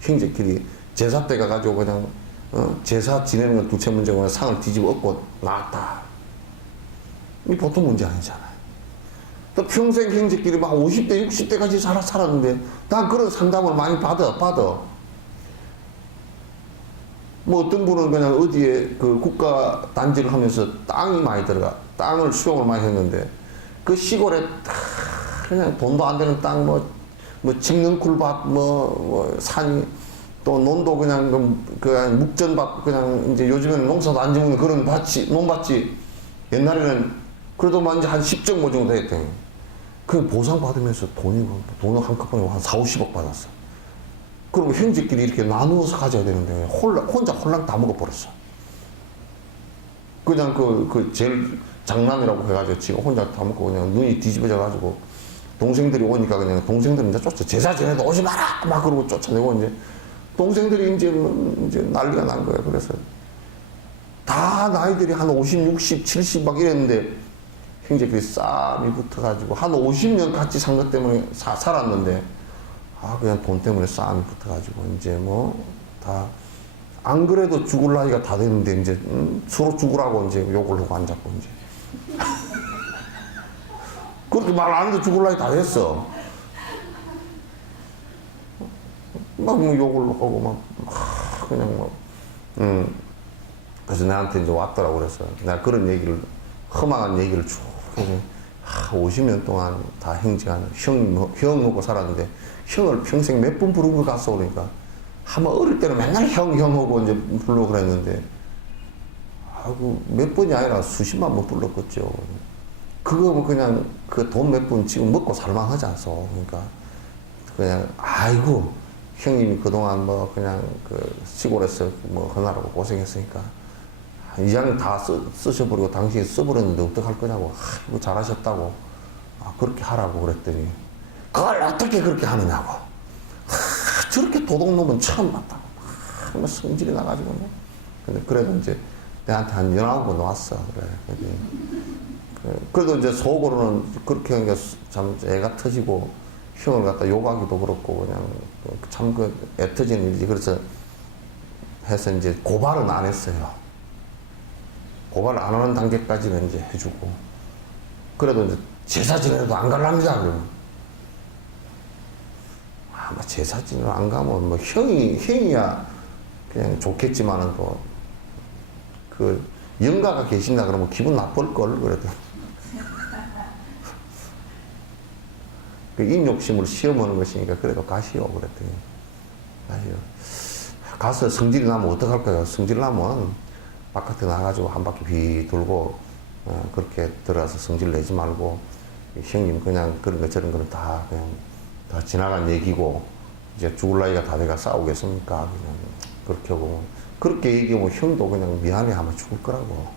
형제끼리 제사 때 가가지고 그냥 제사 지내는 건 둘째 문제고 그냥 상을 뒤집어 엎고 나왔다. 이 보통 문제 아니잖아요. 또 평생 형제끼리 막 50대 60대까지 살았는데 나 그런 상담을 많이 받아. 뭐 어떤 분은 그냥 어디에 그 국가 단지를 하면서 땅이 많이 들어가 땅을 수용을 많이 했는데 그 시골에 그냥 돈도 안 되는 땅 뭐 찍는 굴밭 뭐 산이 또 논도 그냥 묵전밭 그냥 이제 요즘에는 농사도 안 짓는 그런 논밭이 옛날에는 그래도 뭐 이제 한 10정 뭐 정도 했대요. 그 보상 받으면서 돈을 한꺼번에 한 4, 50억 받았어. 그럼 형제끼리 이렇게 나누어서 가져야 되는데 혼자 홀랑 다 먹어버렸어. 그냥 제일 장남이라고 해가지고 지금 혼자 다 먹고 그냥 눈이 뒤집어져가지고 동생들이 오니까 그냥 동생들은 이제 제사 지내도 오지 마라! 막 그러고 쫓아내고 이제 동생들이 이제 난리가 난 거야. 그래서 다 나이들이 한 50, 60, 70 막 이랬는데 형제 그 싸움이 붙어가지고 한 50년 같이 산 것 때문에 살았는데 그냥 돈 때문에 싸움이 붙어가지고 이제 뭐 다 안 그래도 죽을 나이가 다 됐는데 이제 서로 죽으라고 이제 욕을 하고 앉았고 이제 그렇게 말 안 해도 죽을 나이 다 됐어. 막 뭐 욕을 하고 막 그냥 뭐 그래서 나한테 이제 왔더라고. 그래서 내가 그런 얘기를 험한 얘기를 쭉 해서 50년 동안 다 형제가 형 먹고 살았는데 형을 평생 몇 번 부르고 갔어. 그러니까 한번 어릴 때는 맨날 형 하고 이제 부르고 그랬는데 몇 번이 아니라 수십만 번 불렀겠죠. 그거 뭐 그냥 그 돈 몇 번 지금 먹고 살만하지 않소. 그러니까 그냥 아이고 형님이 그동안 뭐 그냥 그 시골에서 뭐 하느라고 고생했으니까 이왕 다 쓰셔버리고 당신이 써버렸는데 어떡할 거냐고. 뭐 잘하셨다고. 그렇게 하라고 그랬더니 그걸 어떻게 그렇게 하느냐고. 저렇게 도둑놈은 처음 봤다고. 막 성질이 나가지고. 근데 그래도 이제 내한테 한 19번 왔어. 그래. 그래도 이제 속으로는 그렇게 한 게 참 애가 터지고 형을 갖다 욕하기도 그렇고 그냥 참 그 애 터지는 일이지. 그래서 해서 이제 고발은 안 했어요. 고발 안 하는 단계까지는 이제 해주고. 그래도 이제 제사 지내도 안 갈랍니다. 그러면. 뭐 제사 지내러 안 가면 뭐 형이야 그냥 좋겠지만은 또 그 영가가 계신다 그러면 기분 나쁠걸. 그래도. 그 인욕심을 시험하는 것이니까 그래도 가시오. 그랬더니 가시오. 가서 성질이 나면 어떡할까요? 성질 나면 바깥에 나가가지고 한 바퀴 비 돌고 그렇게 들어가서 성질 내지 말고 형님 그냥 그런 거 저런 거는 다 그냥 다 지나간 얘기고 이제 죽을 나이가 다 돼가 싸우겠습니까? 그냥 그렇게 하고 그렇게 얘기하면 형도 그냥 미안해 하면 죽을 거라고.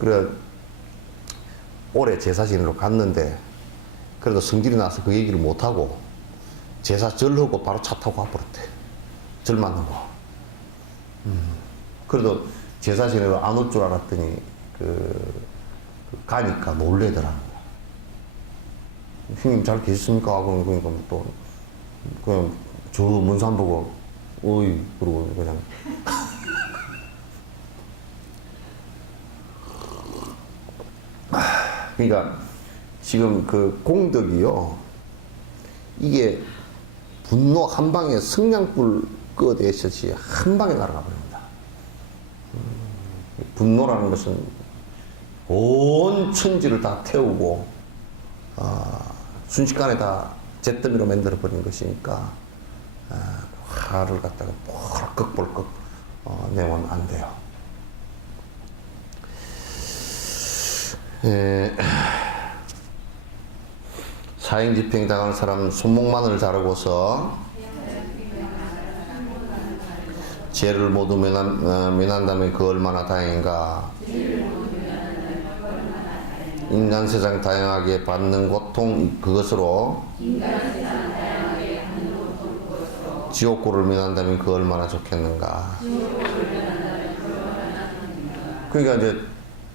그래 올해 제사 지내러 갔는데 그래도 성질이 나서 그 얘기를 못하고 제사 절하고 바로 차 타고 와버렸대. 절 만나고. 그래도 제사 지내러 안 올 줄 알았더니 가니까 놀래더라고요. 형님 잘 계십니까? 그러니까 또 그냥 저 먼 산 보고 어이 그러고 그냥 그러니까 지금 그 공덕이요 이게 분노 한 방에 성냥불 끄어대듯이 한 방에 날아가 버립니다. 분노라는 것은 온 천지를 다 태우고 순식간에 다 잿더미로 만들어 버리는 것이니까 화를 갖다가 뻘꺽뻘꺽 내면 안 돼요. 사형집행 당한 사람은 손목만을 자르고서 죄를 모두 면한다면 그 얼마나 다행인가. 인간 세상 다양하게 받는 고통 그것으로 지옥고를 면한다면 그 얼마나 좋겠는가. 그러니까 이제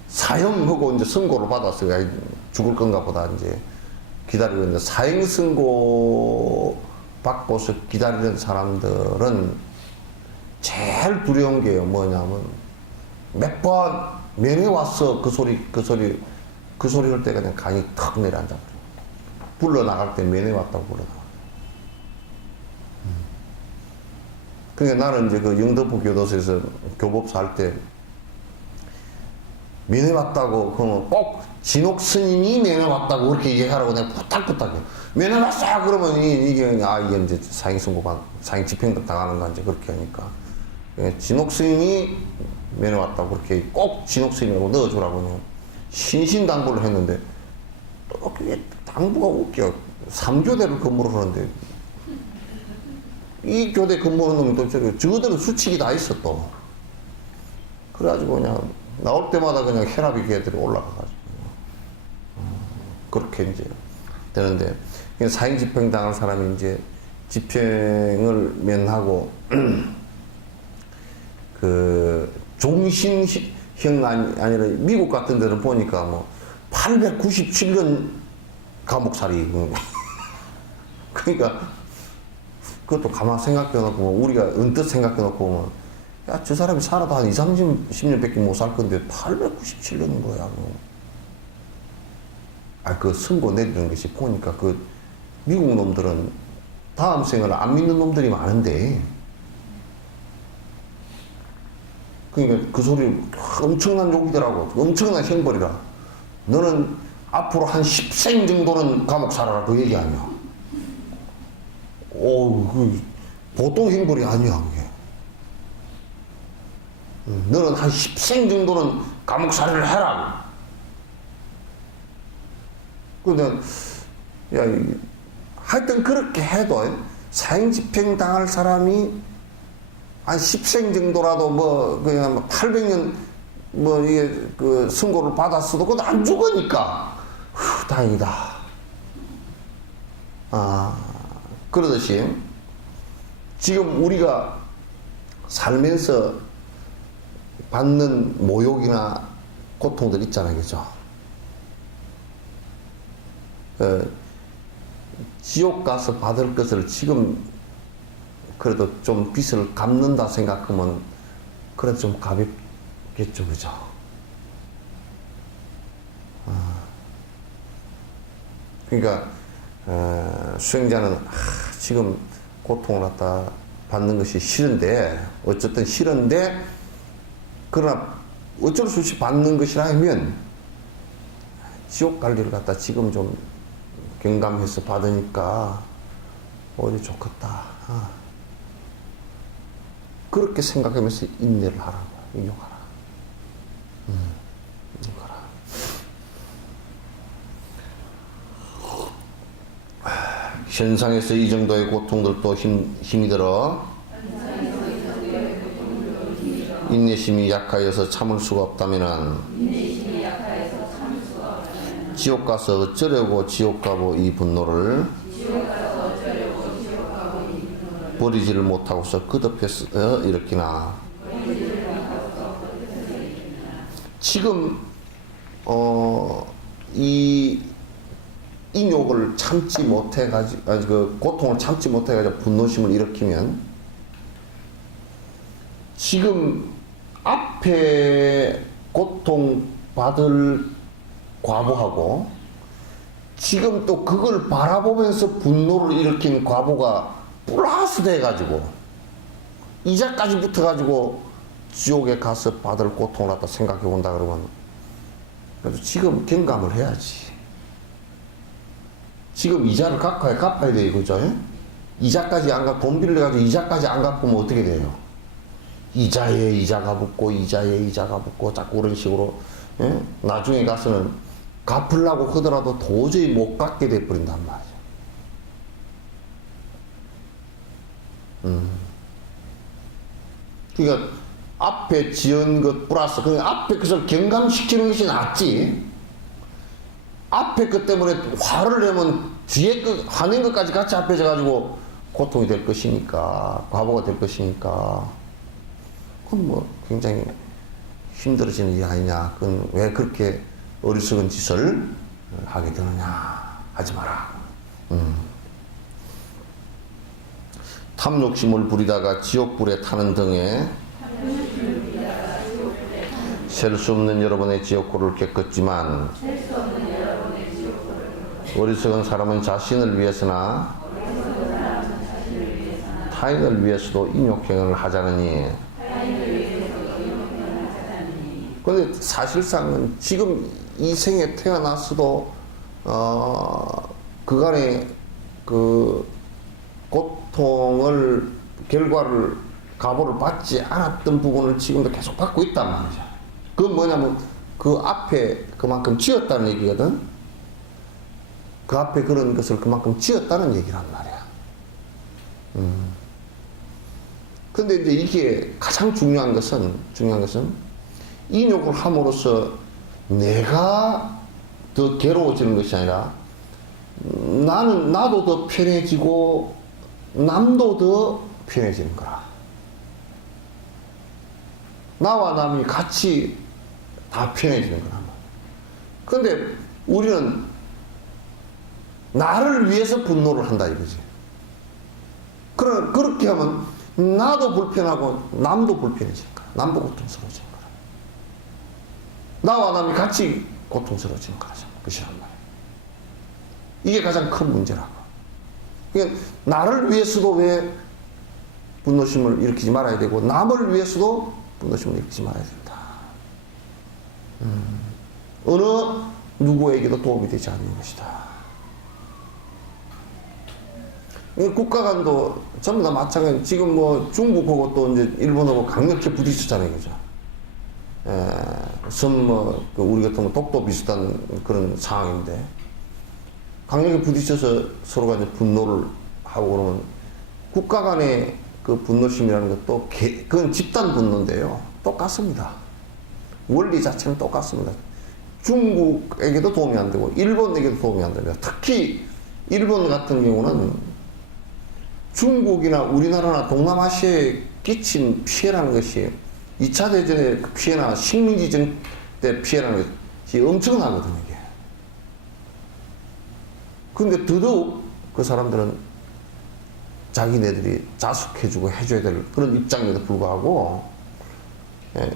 사형하고 이제 선고를 받았어요. 죽을 건가 보다 이제 기다리고 있는데 사형 선고 받고서 기다리는 사람들은 제일 두려운 게요. 뭐냐면 몇 번 면회 왔어. 그 소리 할 때 그냥 간이 턱 내려앉아 버려. 불러 나갈 때 면회 왔다고 불러 나가. 그러니까 나는 이제 그 영등포 교도소에서 교법사 할 때 면회 왔다고 그러면 꼭 진옥 스님이 면회 왔다고 그렇게 얘기하라고 내가 부탁해. 면회 왔어 그러면 이게 이제 사형 선고받 사형 집행 당하는 거 이제 그렇게 하니까 진옥 스님이 면회 왔다고 그렇게 꼭 진옥 스님이라고 넣어주라고 그냥 신신당부를 했는데 또 그게 당부가 웃겨. 3교대를 근무를 하는데 이 교대 근무하는 놈이 또 저거들은 수칙이 다 있어 또. 그래가지고 그냥 나올 때마다 그냥 혈압이 걔들이 올라가가지고 그렇게 이제 되는데 사형 집행 당한 사람이 이제 집행을 면하고 그 종신형 아니라 미국 같은 데는 보니까 뭐 897년 감옥살이. 그러니까 그것도 가만 생각해 놓고 우리가 언뜻 생각해 놓고 보면 야, 저 사람이 살아도 한 10년밖에 못 살 건데 897년인 거야. 그 선고 내리는 것이 보니까 그 미국 놈들은 다음 생을 안 믿는 놈들이 많은데, 그러니까 그 소리 엄청난 욕이더라고. 엄청난 형벌이라. 너는 앞으로 한 10생 정도는 감옥 살아라. 그 얘기 아니야. 그 보통 형벌이 아니야, 그게. 너는 한 10생 정도는 감옥 살이를 해라. 근데, 야, 하여튼 그렇게 해도 사형 집행 당할 사람이 한 10생 정도라도 그냥 800년 이게 그 선고를 받았어도 그것도 안 죽으니까 다행이다. 그러듯이 지금 우리가 살면서 받는 모욕이나 고통들 있잖아요, 그죠? 지옥 가서 받을 것을 지금 그래도 좀 빚을 갚는다 생각하면 그래도 좀 가볍겠죠, 그죠? 그러니까 수행자는 지금 고통을 갖다 받는 것이 싫은데, 어쨌든 싫은데, 그러나 어쩔 수 없이 받는 것이라 하면 지옥 갈 일을 갖다 지금 좀 경감해서 받으니까 오히려 좋겠다. 그렇게 생각하면서 인내를 하라고. 인용하라. 인용하라. 현상에서 이 정도의 고통들도 힘이 들어 인내심이 약하여서 참을 수가 없다면은 지옥 가서 어쩌려고 지옥 가고 이 분노를 버리지를 못하고서 끝없에서 일으키나. 지금 이 인욕을 참지 못해가지고 그 고통을 참지 못해가지고 분노심을 일으키면 지금 앞에 고통 받을 과보하고 지금 또 그걸 바라보면서 분노를 일으킨 과보가 플러스 돼가지고 이자까지 붙어가지고 지옥에 가서 받을 고통을 갖다 생각해 본다 그러면 그래서 지금 경감을 해야지. 지금 이자를 갚아야 돼요, 그죠? 이자까지 안 갚고 돈 빌려가지고 이자까지 안 갚으면 어떻게 돼요? 이자에 이자가 붙고 이자에 이자가 붙고 자꾸 그런 식으로 나중에 가서는 갚으려고 하더라도 도저히 못 갚게 돼버린단 말이죠. 그러니까 앞에 지은 것 플러스 앞에 것을 경감시키는 것이 낫지. 앞에 것 때문에 화를 내면 뒤에 그 화낸 것까지 같이 합해져 가지고 고통이 될 것이니까, 과보가 될 것이니까 그건 뭐 굉장히 힘들어지는 일이 아니냐. 그건 왜 그렇게 어리석은 짓을 하게 되느냐. 하지 마라. 탐욕심을 부리다가 지옥불에 타는 등에 셀 수 없는 여러분의 지옥고를 겪었지만 어리석은 사람은 자신을 위해서나 타인을 위해서도 인욕행위를 하자느니. 그런데 사실상은 지금 이 생에 태어났어도 그간의 그 고통을 결과를 가보를 받지 않았던 부분을 지금도 계속 받고 있단 말이죠. 그건 뭐냐면 그 앞에 그만큼 지었다는 얘기거든. 그 앞에 그런 것을 그만큼 지었다는 얘기란 말이야. 근데 이제 이게 가장 중요한 것은 인욕을 함으로써 내가 더 괴로워지는 것이 아니라 나도 더 편해지고 남도 더 편해지는 거라. 나와 남이 같이 다 편해지는 거란 말이에요. 그런데 우리는 나를 위해서 분노를 한다 이거지. 그렇게 하면 나도 불편하고 남도 불편해지는 거야. 남도 고통스러워지는 거야. 나와 남이 같이 고통스러워지는 것이란 말이에요. 이게 가장 큰 문제라고. 그러니까 나를 위해서도 왜 분노심을 일으키지 말아야 되고 남을 위해서도 분노심을 일으키지 말아야 된다. 어느 누구에게도 도움이 되지 않는 것이다. 국가 간도 전부 다 마찬가지. 지금 뭐 중국하고 또 이제 일본하고 강력히 부딪혔잖아요, 그죠? 우리 같은 독도 비슷한 그런 상황인데 강력히 부딪혀서 서로가 이제 분노를 하고 그러면 국가 간의 그 분노심이라는 것도 그건 집단 분노인데요. 똑같습니다. 원리 자체는 똑같습니다. 중국에게도 도움이 안 되고 일본에게도 도움이 안 됩니다. 특히 일본 같은 경우는 중국이나 우리나라나 동남아시아에 끼친 피해라는 것이 2차 대전의 피해나 식민지전 때 피해라는 것이 엄청나거든요, 이게. 근데 더더욱 그 사람들은 자기네들이 자숙해주고 해줘야 될 그런 입장에도 불구하고,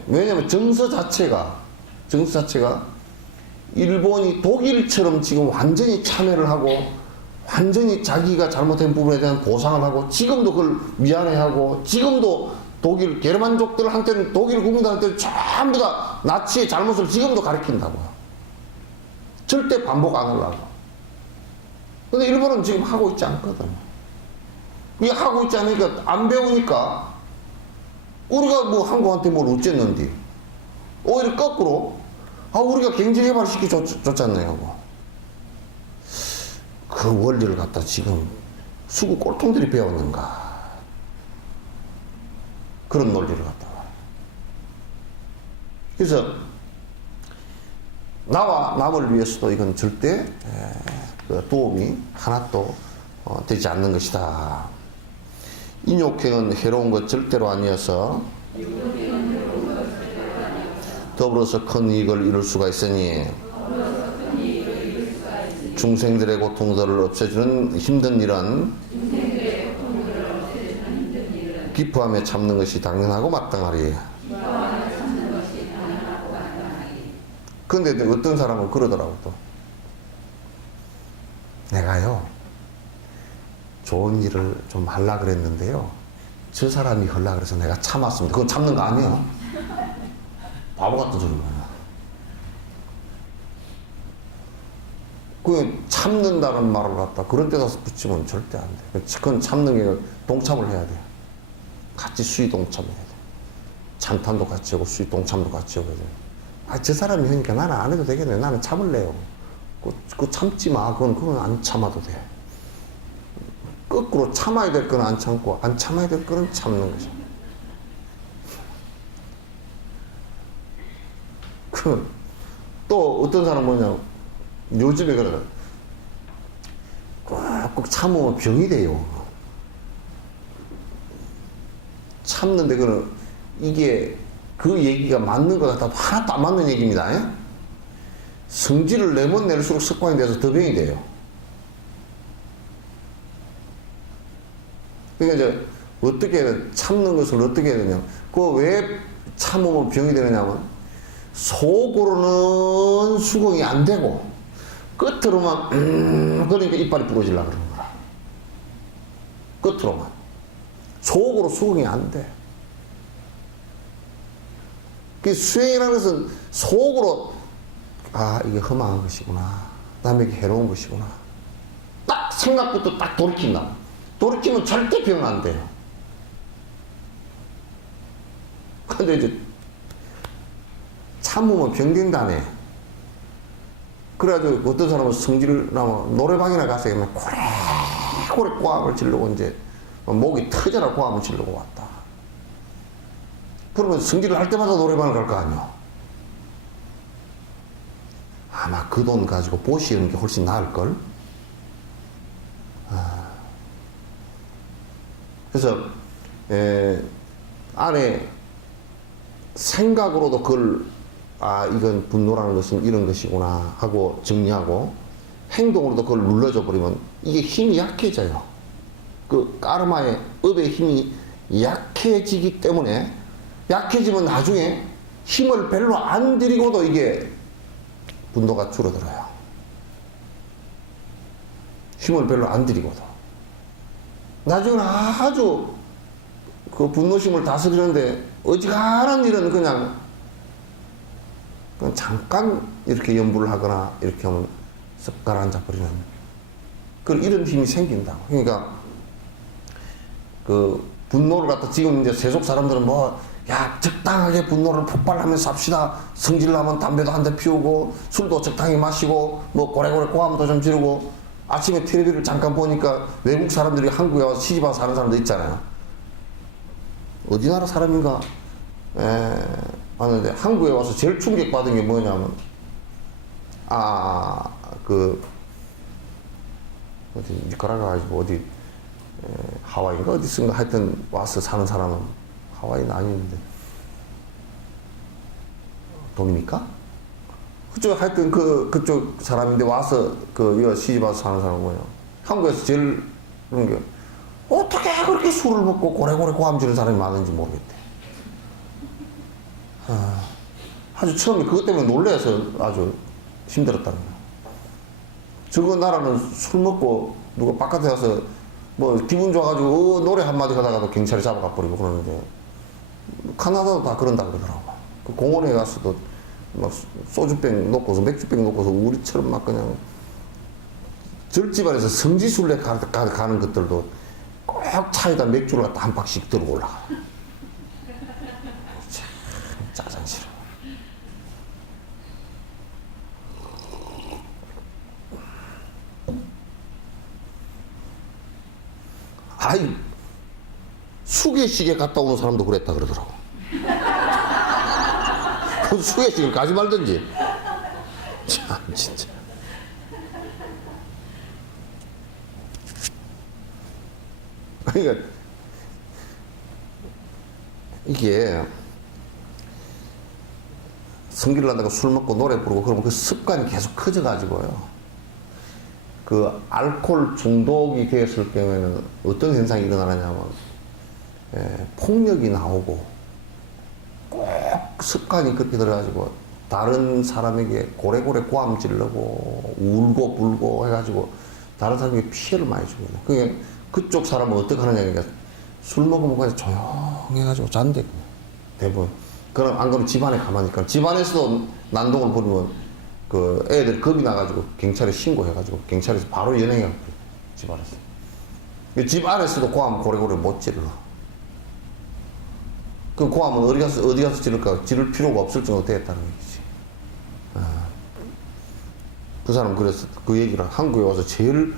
왜냐면 정서 자체가 일본이 독일처럼 지금 완전히 참여를 하고 완전히 자기가 잘못된 부분에 대한 보상을 하고 지금도 그걸 미안해하고 지금도 독일 게르만족들한테는 독일 국민들한테는 전부 다 나치의 잘못을 지금도 가르친다고요. 절대 반복 안 하려고. 근데 일본은 지금 하고 있지 않거든. 이게 하고 있지 않으니까 안 배우니까 우리가 뭐 한국한테 뭘 어쨌는데 오히려 거꾸로 우리가 경제 개발 시켜줬잖아요 하고. 그 원리를 갖다 지금 수구 꼴통들이 배웠는가. 그런 논리를 갖다가. 그래서 나와 남을 위해서도 이건 절대 도움이 하나도 되지 않는 것이다. 인욕행은 해로운 것 절대로 아니어서 더불어서 큰 이익을 이룰 수가 있으니 중생들의 고통들을 없애주는 힘든 일은 기뻐하며 참는 것이 당연하고 마땅하리. 그런데 어떤 사람은 그러더라고 또. 내가요 좋은 일을 좀 하려고 그랬는데요 저 사람이 하려고 그래서 내가 참았습니다. 그건 참는 거 아니야. 바보 같은 소리야. 그 참는다는 말을 갖다 그런 데다 붙이면 절대 안 돼. 그건 참는 게 동참을 해야 돼. 같이 수의 동참을 해야 돼. 찬탄도 같이 하고 수의 동참도 같이 하고 해야 돼. 저 사람이 하니까 나는 안 해도 되겠네. 나는 참을래요. 그거 참지 마. 그건 안 참아도 돼. 거꾸로 참아야 될 건 안 참고 안 참아야 될 거는 참는 거죠. 또 어떤 사람 뭐냐 요즘에 그래 꼭 참으면 병이 돼요. 참는데 그는 이게 그 얘기가 맞는 것 같아도 하나도 안 맞는 얘기입니다. 성질을 내면 낼수록 습관이 돼서 더 병이 돼요. 그러니까 이제 어떻게 참는 것을 어떻게 해야 되냐? 그거 왜 참으면 병이 되느냐면 속으로는 수긍이 안 되고 끝으로만 그러니까 이빨이 부러지려고 그러는 거라. 끝으로만. 속으로 수긍이 안 돼. 그 수행이라는 것은 속으로 이게 험한 것이구나. 남에게 해로운 것이구나. 딱 생각부터 딱 돌이킨다. 돌이키면 절대 병 안 돼요. 근데 이제 참으면 병된다네. 그래가지고 어떤 사람은 성질을 나면 노래방이나 가서 그냥 고래고래 고함을 지르고 이제 목이 터져라 고함을 지르고 왔다. 그러면 성질을 할 때마다 노래방을 갈 거 아니야. 아마 그 돈 가지고 보시는 게 훨씬 나을걸? 그래서 안에 생각으로도 그걸 이건 분노라는 것은 이런 것이구나 하고 정리하고 행동으로도 그걸 눌러줘 버리면 이게 힘이 약해져요. 그 까르마의 업의 힘이 약해지기 때문에 약해지면 나중에 힘을 별로 안 들이고도 이게 분노가 줄어들어요. 힘을 별로 안 들이고도. 나중에는 아주 그 분노심을 다스리는데 어지간한 일은 그냥 잠깐 이렇게 염불을 하거나 이렇게 하면 썩 가라앉아 버리는 이런 힘이 생긴다고. 그러니까 그 분노를 갖다 지금 이제 세속 사람들은 적당하게 분노를 폭발하면서 삽시다. 성질나면 담배도 한 대 피우고 술도 적당히 마시고 고래고래 고함도 좀 지르고. 아침에 텔레비를 잠깐 보니까 외국 사람들이 한국에 와서 시집와서 사는 사람도 있잖아요. 어디 나라 사람인가 하는데 한국에 와서 제일 충격받은 게 뭐냐면 어디 니카라가 가지고 어디 하와이인가 어디 쓴가 하여튼 와서 사는 사람은 하와이는 아니는데 도미니카? 그쪽 하여튼 그쪽 사람인데 와서 여 시집 와서 사는 사람은 뭐냐 한국에서 제일 그런 게 어떻게 그렇게 술을 먹고 고래고래 고함지는 사람이 많은지 모르겠대. 아주 처음에 그것 때문에 놀라서 아주 힘들었다는 거야. 저거 나라는 술 먹고 누가 바깥에 가서 기분 좋아가지고 노래 한마디 하다가도 경찰이 잡아가 버리고 그러는데 카나다도 다 그런다 그러더라고. 그 공원에 가서도 소주병 놓고서 맥주병 놓고서 우리처럼 그냥 절집안에서 성지순례 가는 것들도 꼭 차에다 맥주를 갖다 한 박씩 들고 올라가. 참 짜증 싫어. 수계식에 갔다 오는 사람도 그랬다 그러더라고. 그 수계식을 가지 말든지. 참 진짜. 그러니까 이게 성기를 한다고 술 먹고 노래 부르고 그러면 그 습관이 계속 커져가지고요. 그 알코올 중독이 되었을 경우에는 어떤 현상이 일어나냐면 폭력이 나오고 꼭 습관이 그렇게 들어가지고 다른 사람에게 고래고래 고함 지르고 울고 불고 해가지고 다른 사람에게 피해를 많이 주거든요. 그게 그쪽 사람은 어떻게 하느냐, 그러니까 술 먹으면 그냥 조용해가지고 잔대, 대부분. 그럼 안 그러면 집안에 가만히 있고, 집안에서도 난동을 부리면 그 애들 겁이 나가지고 경찰에 신고해가지고 경찰에서 바로 연행해가지고 집안에서. 집안에서도 고함 고래고래 못 지르러. 그 고함은 어디 가서 지를까? 지를 필요가 없을 정도 되었다는 얘기지. 그 사람 그래서 그 얘기를 한국에 와서 제일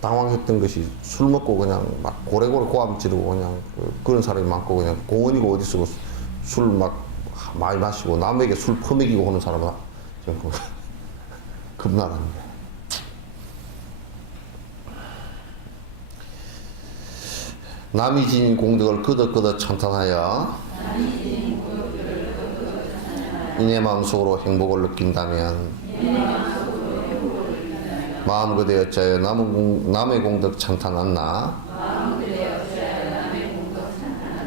당황했던 것이 술 먹고 그냥 막 고래고래 고함 지르고 그냥 그런 사람이 많고 그냥 공원이고 어디 쓰고 술 막 많이 마시고 남에게 술 퍼먹이고 하는 사람은 겁나랍니다. 남이 지닌 공덕을 끄덕끄덕 찬탄하여 이내 마음속으로 행복을 느낀다면 마음 그대 어찌하여 남의 공덕 찬탄한나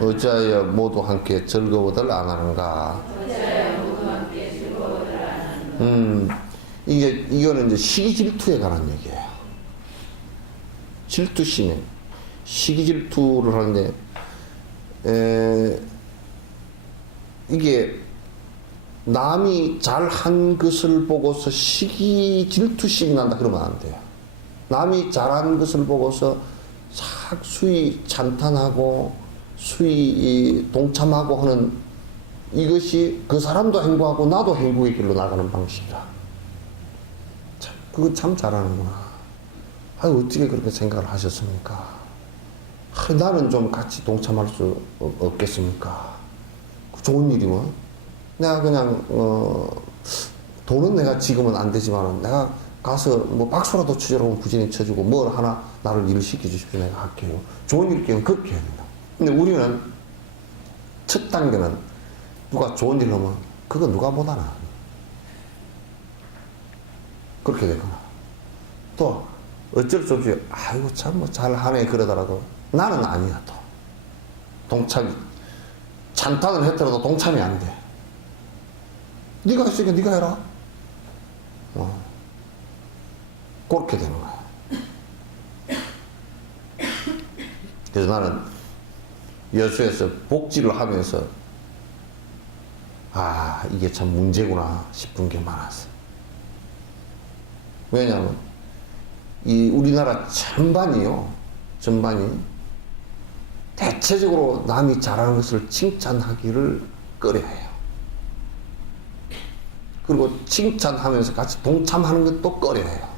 어찌하여 모두 함께 즐거워들 안 하는가. 이거는 이제 시기질투에 관한 얘기예요. 질투심에 시기질투를 하는데 이게 남이 잘한 것을 보고서 시기질투심이 난다 그러면 안 돼요. 남이 잘한 것을 보고서 싹 수위 찬탄하고 수위 동참하고 하는 이것이 그 사람도 행복하고 나도 행복의 길로 나가는 방식이라. 참, 그거 참 잘하는구나. 어떻게 그렇게 생각을 하셨습니까? 나는 좀 같이 동참할 수 없겠습니까? 좋은 일이면. 내가 그냥, 돈은 내가 지금은 안 되지만 내가 가서 박수라도 쳐주라고 부지런히 쳐주고 뭘 하나 나를 일을 시켜주십시오. 내가 할게요. 좋은 일 경우는 그렇게 해야 된다. 근데 우리는 첫 단계는 누가 좋은 일 하면 그거 누가 못하나. 그렇게 되거나. 또 어쩔 수 없이 아이고 참 뭐 잘하네 그러더라도 나는 아니야 또. 동참이 찬탄을 했더라도 동참이 안 돼. 네가 했으니까 네가 해라. 그렇게 되는 거야. 그래서 나는 여수에서 복지를 하면서 아 이게 참 문제구나 싶은 게 많았어. 왜냐하면 이 우리나라 전반이 대체적으로 남이 잘하는 것을 칭찬하기를 꺼려해요. 그리고 칭찬하면서 같이 동참하는 것도 꺼려해요.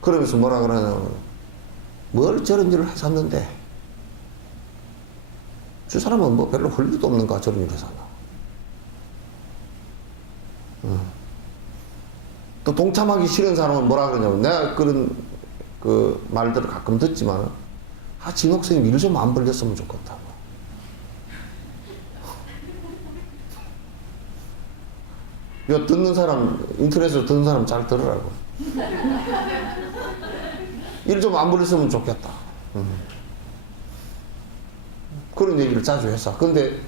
그러면서 뭐라 그러냐면 뭘 저런 일을 했었는데 저 사람은 뭐 별로 할 일도 없는가 저런 일을 했었나. 또 동참하기 싫은 사람은 뭐라 그러냐면 내가 그런 그 말들을 가끔 듣지만 진옥선님 일 좀 안 벌렸으면 좋겠다고. 이거 듣는 사람 인터넷으로 듣는 사람 잘 들으라고. 일 좀 안 벌렸으면 좋겠다. 그런 얘기를 자주 했어. 근데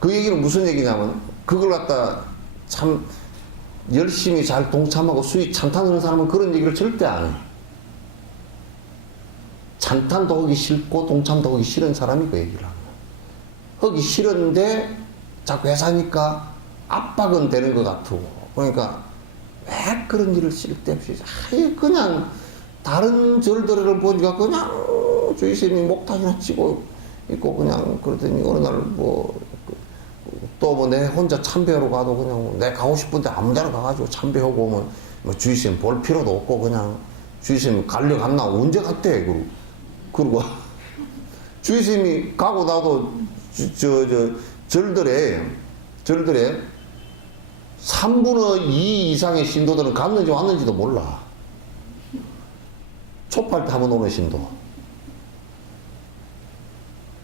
그 얘기는 무슨 얘기냐면 그걸 갖다 참 열심히 잘 동참하고 수위 찬탄하는 사람은 그런 얘기를 절대 안 해. 찬탄도 하기 싫고 동참도 하기 싫은 사람이 그 얘기를 하는 거야. 하기 싫은데 자꾸 회사니까 압박은 되는 것 같고. 그러니까 왜 그런 일을 쓸데없이 그냥 다른 절들을 보니까 그냥 주의스님이 목탁이나 치고 있고 그냥 그러더니 어느 날 뭐 또 뭐 내 혼자 참배하러 가도 그냥 내 가고 싶은데 아무 데나 가가지고 참배하고 오면 뭐 주의스님 볼 필요도 없고 그냥 주의스님 가려고 안 나 언제 갔대 그리고 주의스님이 가고 나도 절들에 3분의 2 이상의 신도들은 갔는지 왔는지도 몰라. 촉파할 때 한번 오는 신도.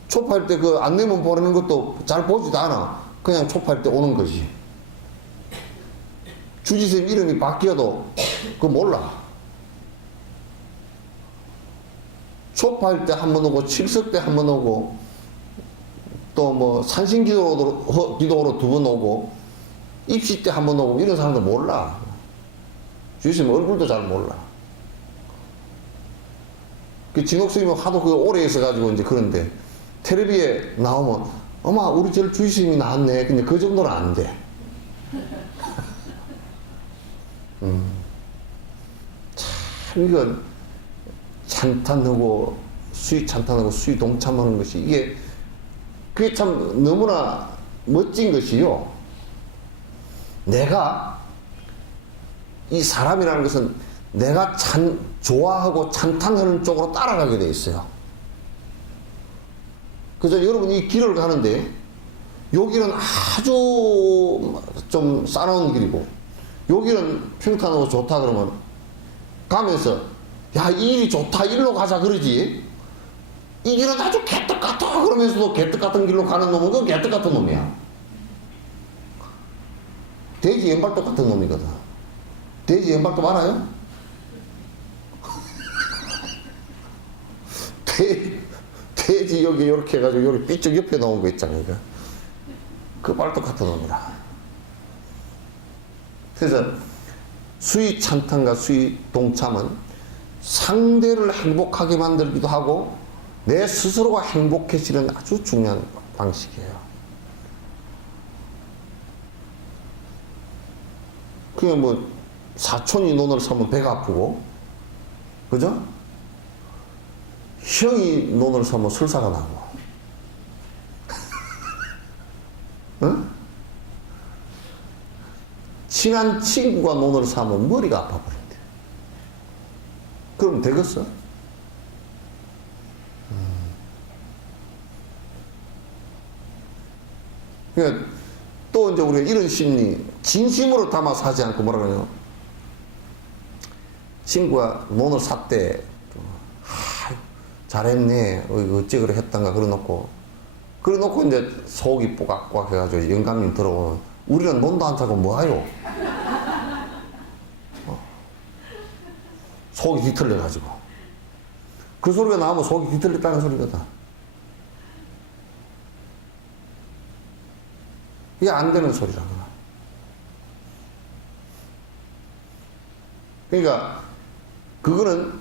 촉파할 때 그 안내문 보내는 것도 잘 보지도 않아. 그냥 촉파할 때 오는 거지. 주지스님 이름이 바뀌어도 그거 몰라. 촉파할 때 한 번 오고 칠석 때 한 번 오고 또 뭐 산신기도로 2번 오고 입시 때 한 번 오고 이런 사람들 몰라. 주지스님 얼굴도 잘 몰라. 그 진옥스님은 하도 그 오래 있어가지고 이제 그런데 텔레비에 나오면 어마 우리 절 주지스님이 나왔네. 근데 그 정도는 안 돼. 참 이건 찬탄하고 수위 찬탄하고 수위 동참하는 것이 그게 참 너무나 멋진 것이요. 내가 이 사람이라는 것은 내가 좋아하고 찬탄하는 쪽으로 따라가게 돼 있어요. 그래서 여러분 이 길을 가는데 여기는 아주 좀 싸나운 길이고 여기는 평탄하고 좋다 그러면 가면서 야 이 일이 좋다 일로 가자 그러지. 이 길은 아주 개떡 같아 그러면서도 개떡 같은 길로 가는 놈은 그 개떡 같은 놈이야. 돼지 연발톱 같은 놈이거든. 돼지 연발톱 알아요? 돼지 여기 이렇게 해가지고 여기 삐쭉 옆에 나온 거 있잖아요. 그 발톱 같은 놈이라. 그래서 수위 찬탄과 수위 동참은 상대를 행복하게 만들기도 하고 내 스스로가 행복해지는 아주 중요한 방식이에요. 그게 뭐 사촌이 논을 사면 배가 아프고 그죠? 형이 논을 사면 설사가 나고 응? 친한 친구가 논을 사면 머리가 아파버린대. 그럼 되겠어? 그러니까 또 이제 우리가 이런 심리 진심으로 담아서 하지 않고 뭐라 그러냐, 친구가 논을 샀대. 잘했네. 어째 그래 했단가 그래놓고 이제 속이 뽀각뽀각 해가지고 영감님 들어오면 우리는 논도 안 타고 뭐하요? 속이 뒤틀려가지고. 그 소리가 나오면 속이 뒤틀렸다는 소리거든. 이게 안 되는 소리라는 거야. 그러니까 그거는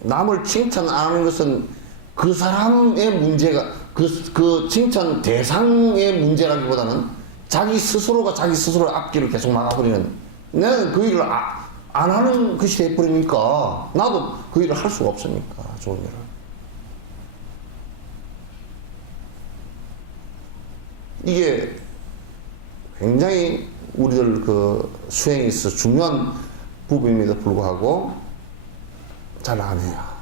남을 칭찬 안 하는 것은 그 사람의 문제가 그 칭찬 대상의 문제라기보다는 자기 스스로가 자기 스스로의 앞길을 계속 막아버리는, 나는 그 일을 안 하는 것이 돼버리니까 나도 그 일을 할 수가 없으니까, 좋은 일을. 이게 굉장히 우리들 그 수행에 있어서 중요한 부분임에도 불구하고 잘 안 해요.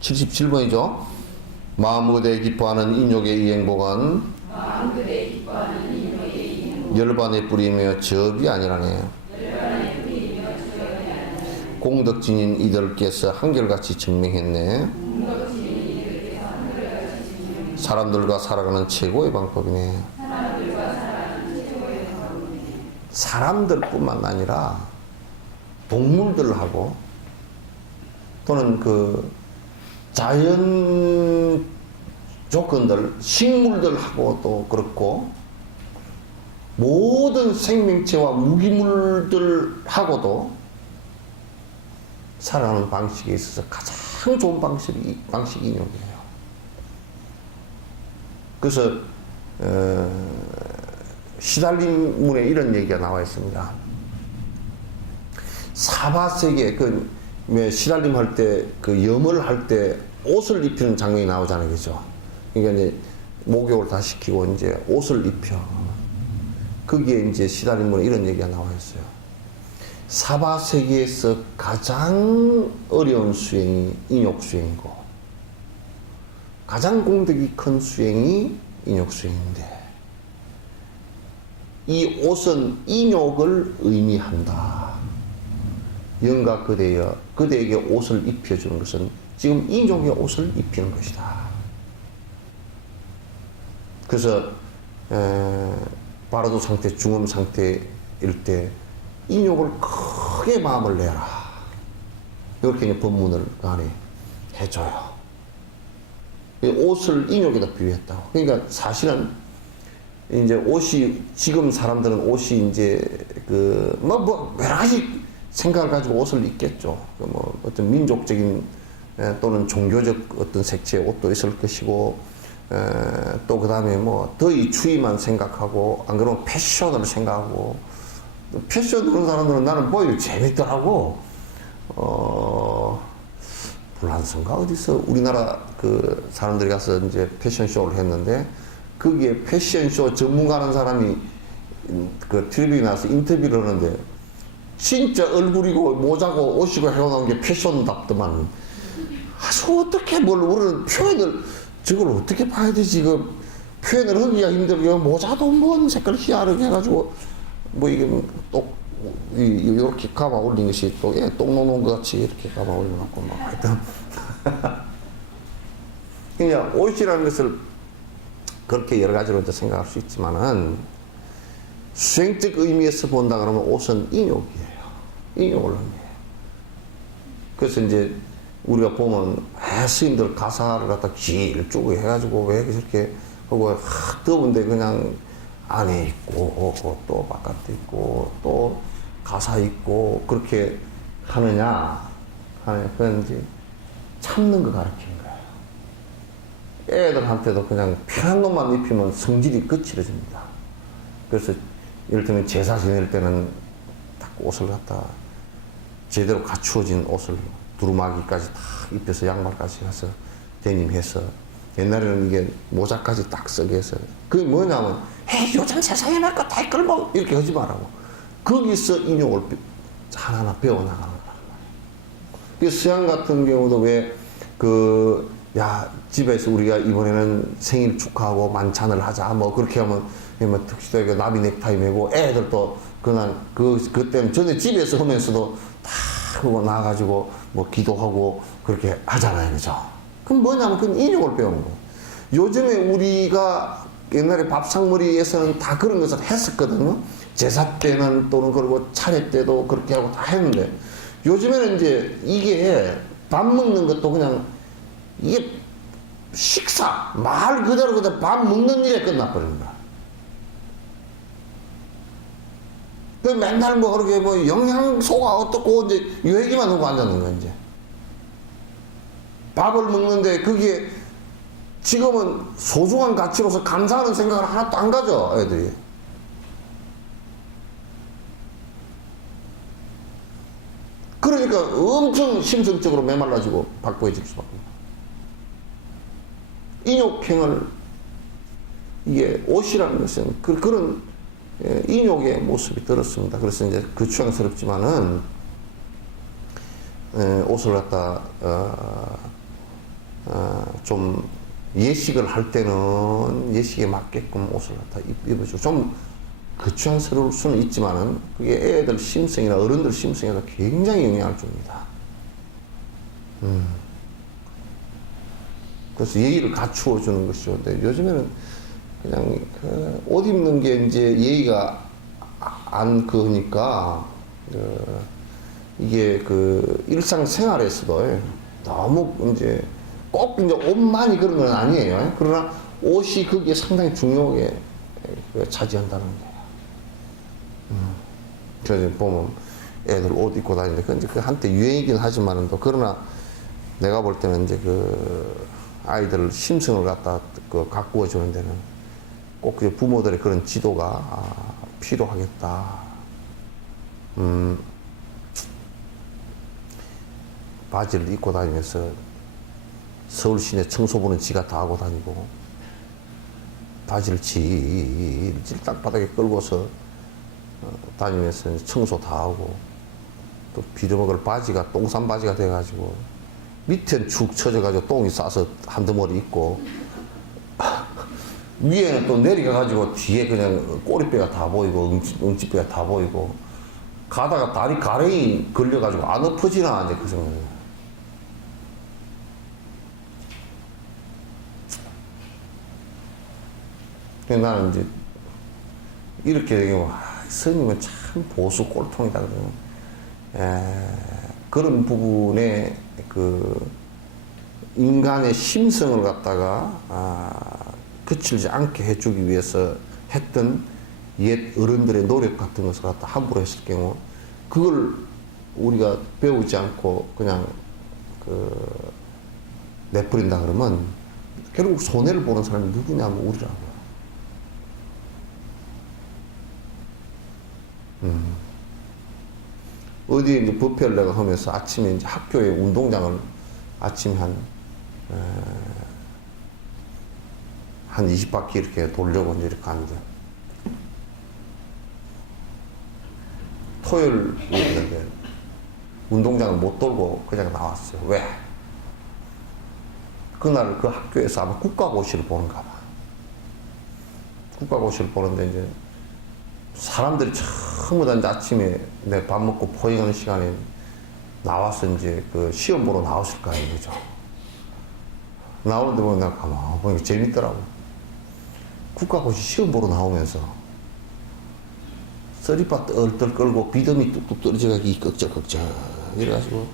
77번이죠. 마음 그대 기뻐하는 인욕의 이 행복은 열반에 뿌리며 접이 아니라네. 공덕진인 이들께서 한결같이 증명했네. 사람들과 살아가는 최고의 방법이네. 사람들뿐만 아니라 동물들하고 또는 그 자연 조건들, 식물들하고도 그렇고 모든 생명체와 무기물들하고도 살아가는 방식에 있어서 가장 좋은 방식이 인욕이에요. 그래서 시달림문에 이런 얘기가 나와 있습니다. 사바세계 시달림 할 때 그 염을 할 때 옷을 입히는 장면이 나오잖아요, 그죠? 그러니까 이제 목욕을 다 시키고 이제 옷을 입혀. 거기에 이제 시달림문에 이런 얘기가 나와 있어요. 사바세계에서 가장 어려운 수행이 인욕 수행이고 가장 공덕이 큰 수행이 인욕 수행인데, 이 옷은 인욕을 의미한다. 영가 그대여, 그대에게 옷을 입혀주는 것은 지금 인욕의 옷을 입히는 것이다. 그래서 바로도 상태, 중음 상태일 때 인욕을 크게 마음을 내라. 이렇게 이제 법문을 안에 해줘요. 옷을 인욕에다 비유했다고. 그러니까 사실은 이제 옷이, 지금 사람들은 옷이 이제 뭐 여러 가지 생각을 가지고 옷을 입겠죠. 뭐 어떤 민족적인 또는 종교적 어떤 색채의 옷도 있을 것이고, 또 그 다음에 뭐 더위 추위만 생각하고, 안 그러면 패션을 생각하고, 패션 그런 사람들은 나는 보이기 재밌더라고. 불란서인가 어디서 우리나라 그 사람들이 가서 이제 패션쇼를 했는데, 거기에 패션쇼 전문가라는 사람이 그 텔레비전에 나와서 인터뷰를 하는데 진짜 얼굴이고 모자고 옷이고 해놓은 게 패션답더만. 아주 어떻게 우리는 표현을, 저걸 어떻게 봐야 되지? 표현을 하기가 힘들고, 모자도 뭔 색깔 희한하게 해가지고 뭐 이게 이렇게 감아 올린 것이 또 똥 놓는 것 같이 이렇게 감아 올려놓고 막 하여튼 그냥 옷이라는 것을 그렇게 여러 가지로 이제 생각할 수 있지만은, 수행적 의미에서 본다 그러면 옷은 인욕이에요. 인욕을 의미해요. 그래서 이제 우리가 보면 스님들 가사를 갖다 길쭉 해가지고 왜 저렇게 하고 더운데 그냥 안에 있고 또 바깥에 있고 또 가사 있고 그렇게 하느냐 하는, 그건 이제 참는 거 가르치는 거예요. 애들한테도 그냥 편한 놈만 입히면 성질이 거칠어집니다. 그래서 이를테면 제사 지낼 때는 딱 옷을 갖다 제대로 갖추어진 옷을 두루마기까지 다 입혀서 양말까지 해서 데님해서, 옛날에는 이게 모자까지 딱 쓰게 해서, 그게 뭐냐면 요즘 세상에 날 거 다 끌고 이렇게 하지 말라고. 거기서 인욕을 하나하나 배워나가는 거란 말이에요. 서양 같은 경우도 왜 야, 집에서 우리가 이번에는 생일 축하하고 만찬을 하자. 뭐, 그렇게 하면, 뭐, 턱시도에 나비 넥타이 메고, 애들도, 그날, 그때는 전에 집에서 하면서도 다 그거 나와가지고, 뭐, 기도하고, 그렇게 하잖아요. 그죠? 그럼 뭐냐면, 그건 인욕을 배우는 거예요. 요즘에 우리가 옛날에 밥상머리에서는 다 그런 것을 했었거든요. 제사 때는 또는 그리고 차례 때도 그렇게 하고 다 했는데, 요즘에는 이제 이게 밥 먹는 것도 그냥 이게 식사, 말 그대로 그냥 밥 먹는 일에 끝나버리는 거야. 그 맨날 뭐 그렇게 뭐 영양소가 어떻고 이제 이 얘기만 하고 앉았는 거야, 이제. 밥을 먹는데 그게 지금은 소중한 가치로서 감사하는 생각을 하나도 안 가져, 애들이. 그러니까 엄청 심성적으로 메말라지고 바꿔해질 수밖에 없어. 인욕행을, 이게 옷이라는 것은 그런 인욕의 모습이 들었습니다. 그래서 이제 거추장스럽지만은, 옷을 갖다, 좀 예식을 할 때는 예식에 맞게끔 옷을 갖다 입어주고, 좀 거추장스러울 수는 있지만은, 그게 애들 심성이나 어른들 심성에도 굉장히 영향을 줍니다. 그래서 예의를 갖추어 주는 것이죠. 근데 요즘에는 그냥 옷 입는 게 이제 예의가 안 그니까 이게 일상생활에서도 너무 이제 꼭 이제 옷만이 그런 건 아니에요. 그러나 옷이 거기에 상당히 중요하게 차지한다는 거예요. 그래서 보면 애들 옷 입고 다니는데 그건 이제 한때 유행이긴 하지만은 또 그러나 내가 볼 때는 이제 아이들 심성을 갖다 가꾸어 주는 데는 꼭 부모들의 그런 지도가 필요하겠다. 바지를 입고 다니면서 서울 시내 청소부는 지가 다 하고 다니고, 바지를 질질 땅바닥에 끌고서 다니면서 청소 다 하고, 또 빌어먹을 바지가 똥싼 바지가 돼가지고 밑에는 축 처져가지고 똥이 싸서 한 덩어리 있고, 위에는 또 내려가가지고 뒤에 그냥 꼬리뼈가 다 보이고 응치뼈가 다 보이고, 가다가 다리 가랭이 걸려가지고 안 엎어지나 이제 그 생각이에요. 나는 이제 이렇게 되면 스님은 참 보수 꼴통이다 그러면, 그런 부분에 인간의 심성을 갖다가 거칠지 않게 해주기 위해서 했던 옛 어른들의 노력 같은 것을 갖다 함부로 했을 경우, 그걸 우리가 배우지 않고 그냥 내버린다 그러면 결국 손해를 보는 사람이 누구냐면 우리라고요. 어디에 이제 부페를 내가 하면서 아침에 이제 학교에 운동장을 아침에 한 20바퀴 이렇게 돌려고 이제 이렇게 가는데, 토요일이었는데 운동장을 못 돌고 그냥 나왔어요. 왜? 그날 그 학교에서 아마 국가고시를 보는가 봐. 국가고시를 보는데 이제 사람들이 전부 다 이제 아침에 내 밥 먹고 포행하는 시간에 나와서 이제 시험 보러 나왔을 거 아니에요. 그죠? 나오는데 보면 내가 가만 보니까 재밌더라고. 국가고시 시험 보러 나오면서 쓰리빠 떨떨 끌고 비듬이 뚝뚝 떨어져가기 꺽적꺽적 이래가지고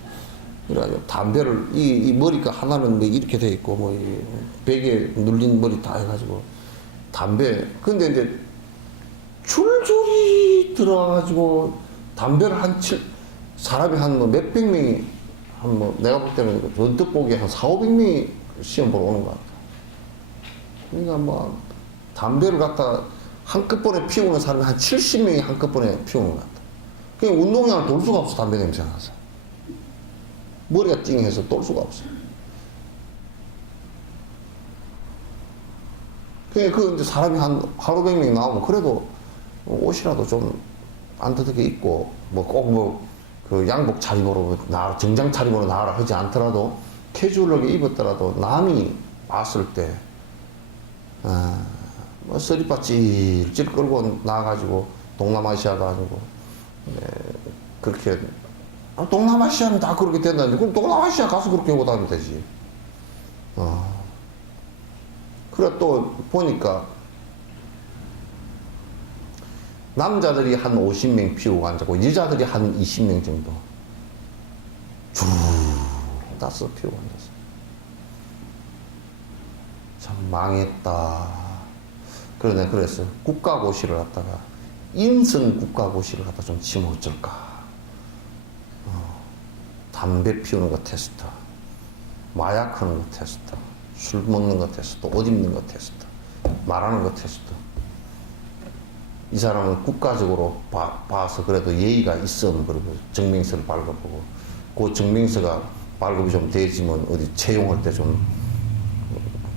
담배를 이 머리가 하나는 뭐 이렇게 돼 있고 뭐 베개에 눌린 머리 다 해가지고 담배, 근데 이제 줄줄이 들어와가지고 담배를 사람이 한 뭐 몇백 명이, 내가 볼 때는 언뜻 보기에 한 4,500명이 시험 보러 오는 것 같아. 그러니까 뭐, 담배를 갖다 한꺼번에 피우는 사람이 한 70명이 한꺼번에 피우는 것 같아. 그냥 운동장을 돌 수가 없어, 담배 냄새가 나서. 머리가 찡해서 돌 수가 없어. 그냥 이제 사람이 한 하루 100명 나오면 그래도 옷이라도 좀 안뜨겁게 입고, 뭐 꼭 양복 차림으로 정장 차림으로 나와라 하지 않더라도 캐주얼하게 입었더라도 남이 봤을 때, 뭐 서리파 찔찔 끌고 나가지고 동남아시아도 아니고, 그렇게, 동남아시아는 다 그렇게 된다는데, 그럼 동남아시아 가서 그렇게 입고 다니면 되지. 그래 또 보니까, 남자들이 한 50명 피우고 앉았고, 여자들이 한 20명 정도. 쭉 따서 피우고 앉았어. 참 망했다. 그러네, 그랬어. 국가고시를 갖다가, 인성 국가고시를 갖다 좀 치면 어쩔까. 담배 피우는 거 테스트, 마약 하는 거 테스트, 술 먹는 거 테스트, 옷 입는 거 테스트, 말하는 거 테스트. 이 사람은 국가적으로 봐서 그래도 예의가 있어. 그러고 증명서를 발급하고, 그 증명서가 발급이 좀 되지만 어디 채용할 때 좀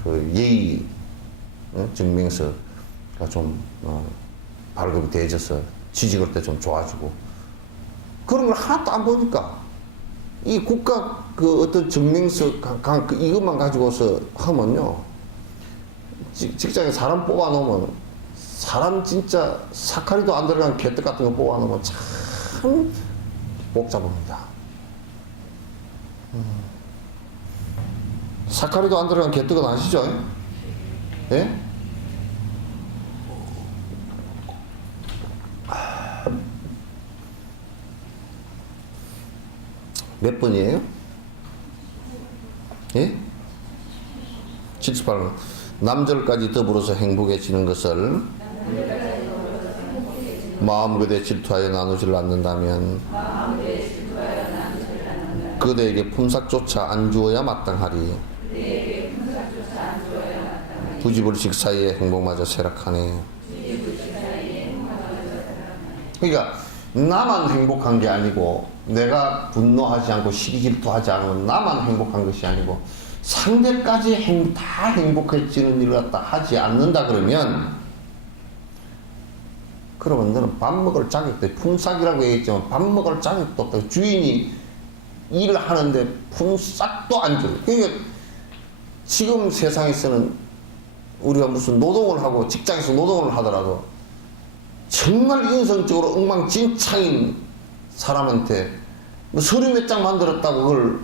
그 예의 증명서가 좀 발급이 되어져서 취직할 때 좀 좋아지고, 그런 걸 하나도 안 보니까 이 국가 그 어떤 증명서 이것만 가지고서 하면요, 직장에 사람 뽑아 놓으면 사람 진짜 사카리도 안 들어간 개떡 같은 거 뽑아 놓으면 참 복잡합니다. 사카리도 안 들어간 개떡은 아시죠? 예? 몇 번이에요? 예? 78번. 남절까지 더불어서 행복해지는 것을 마음 그대 질투하여 나누질 않는다면 그대에게 품삯조차 안 주어야 마땅하리. 부지불식 사이에 행복마저 쇠락하네. 그러니까 나만 행복한 게 아니고, 내가 분노하지 않고 시기 질투하지 않으면 나만 행복한 것이 아니고 상대까지 다 행복해지는 일을 갖다 하지 않는다 그러면 너는 밥 먹을 자격도, 품삯이라고 얘기했지만 밥 먹을 자격도 없다. 주인이 일을 하는데 품삯도 안 줘. 그러니까 지금 세상에서는 우리가 무슨 노동을 하고 직장에서 노동을 하더라도 정말 인성적으로 엉망진창인 사람한테 뭐 서류 몇 장 만들었다고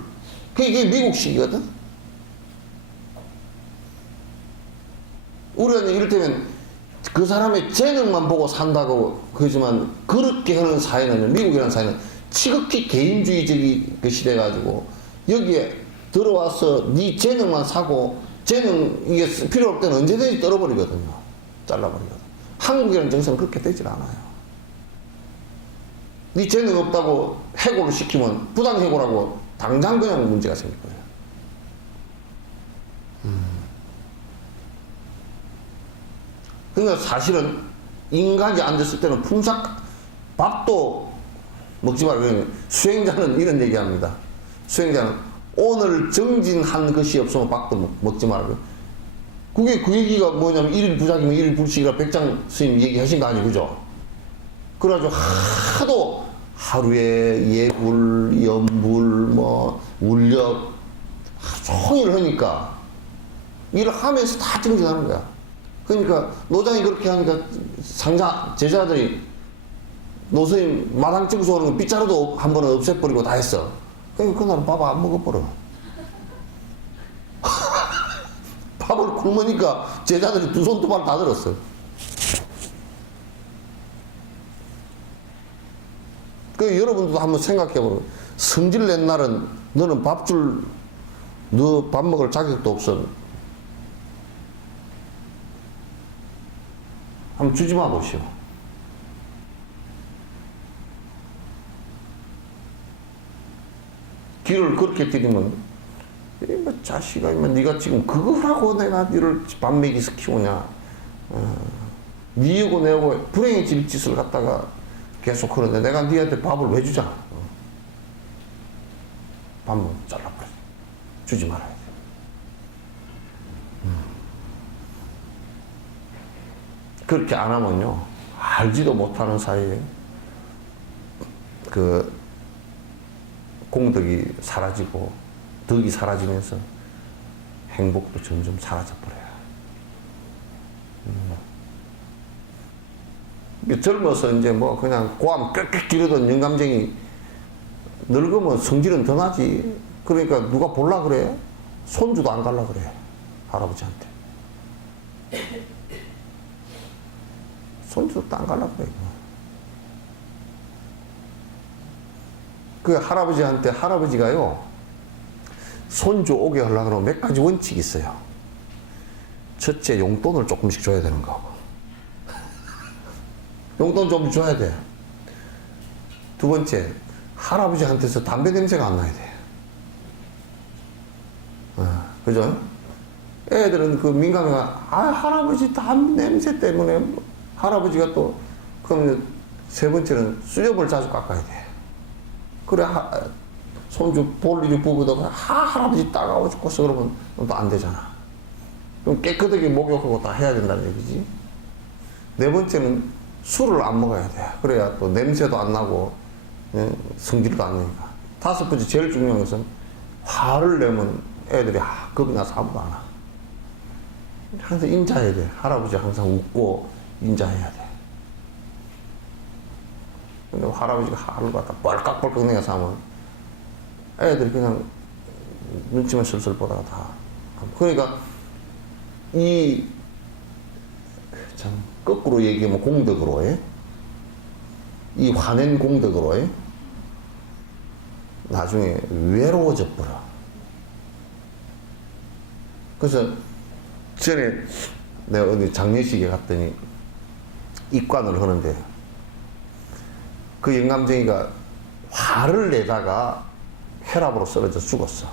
그게 미국식이거든. 우리는 이를테면 그 사람의 재능만 보고 산다고 그러지만, 그렇게 하는 사회는, 미국이라는 사회는 지극히 개인주의적인 것이 돼가지고 여기에 들어와서 네 재능만 사고, 재능 이게 필요 없을 때는 언제든지 떨어버리거든요. 잘라버리거든. 한국이라는 정서는 그렇게 되질 않아요. 네 재능 없다고 해고를 시키면 부당해고라고 당장 그냥 문제가 생길 거예요. 그러니까 사실은 인간이 앉았을 때는 밥도 먹지 말고, 수행자는 이런 얘기합니다. 수행자는 오늘 정진한 것이 없으면 밥도 먹지 말고. 그게 그 얘기가 뭐냐면, 일일 부작이면 일일 불식이라 백장 스님 얘기하신 거 아니에요, 그죠? 그래가지고 하도 하루에 예불, 연불, 뭐 울력 하루 종일 하니까 일을 하면서 다 정진하는 거야. 그러니까 노장이 그렇게 하니까 제자들이 노스님 마당 찍어서 오는 거 빗자루도 한 번은 없애버리고 다 했어. 그러니까 그날은 밥 안 먹어버려. 밥을 굶으니까 제자들이 두 손 두 발 다 들었어. 그 여러분도 한번 생각해보면, 성질 낸 날은 너는 너 밥 먹을 자격도 없어. 한번 주지 마 보시오. 길을 그렇게 들이면, 뭐 자식아, 네가 지금 그거라고 내가 너를 밥 먹이서 키우냐. 니하고 내하고 불행해질 짓을 갖다가 계속 하는데 내가 니한테 밥을 왜 주자. 밥은 잘라버려. 주지 말아야 돼. 그렇게 안 하면요, 알지도 못하는 사이에 그 공덕이 사라지고 덕이 사라지면서 행복도 점점 사라져 버려요. 젊어서 이제 뭐 그냥 고함 꽥꽥 기르던 영감쟁이 늙으면 성질은 더 나지. 그러니까 누가 볼라 그래? 손주도 안 갈라 그래. 할아버지한테. 손주도 안 갈라 그래. 그 할아버지한테 할아버지가요, 손주 오게 하려고 그러면 몇 가지 원칙이 있어요. 첫째, 용돈을 조금씩 줘야 되는 거고. 용돈 좀 줘야 돼. 두 번째, 할아버지한테서 담배 냄새가 안 나야 돼. 그죠? 애들은 그 민감해가, 할아버지 담배 냄새 때문에, 할아버지가 또, 그러면 세 번째는 수염을 자주 깎아야 돼. 그래, 손주 볼 일이 부부도, 할아버지 따가워 죽겠어. 그러면 또 안 되잖아. 그럼 깨끗하게 목욕하고 다 해야 된다는 얘기지. 네 번째는 술을 안 먹어야 돼. 그래야 또 냄새도 안 나고, 성질도 안 나니까. 다섯 번째, 제일 중요한 것은 화를 내면 애들이 겁이 나서 아무도 안 와. 항상 인자해야 돼. 할아버지 항상 웃고 인자해야 돼. 근데 할아버지가 화를 갖다 뻘깍뻘깍 내서 하면 애들이 그냥 눈치만 슬슬 보다가 다. 그러니까 참 거꾸로 얘기하면 공덕으로, 이 화낸 공덕으로 나중에 외로워져 버려. 그래서 전에 내가 어디 장례식에 갔더니 입관을 하는데 그 영감쟁이가 화를 내다가 혈압으로 쓰러져 죽었어.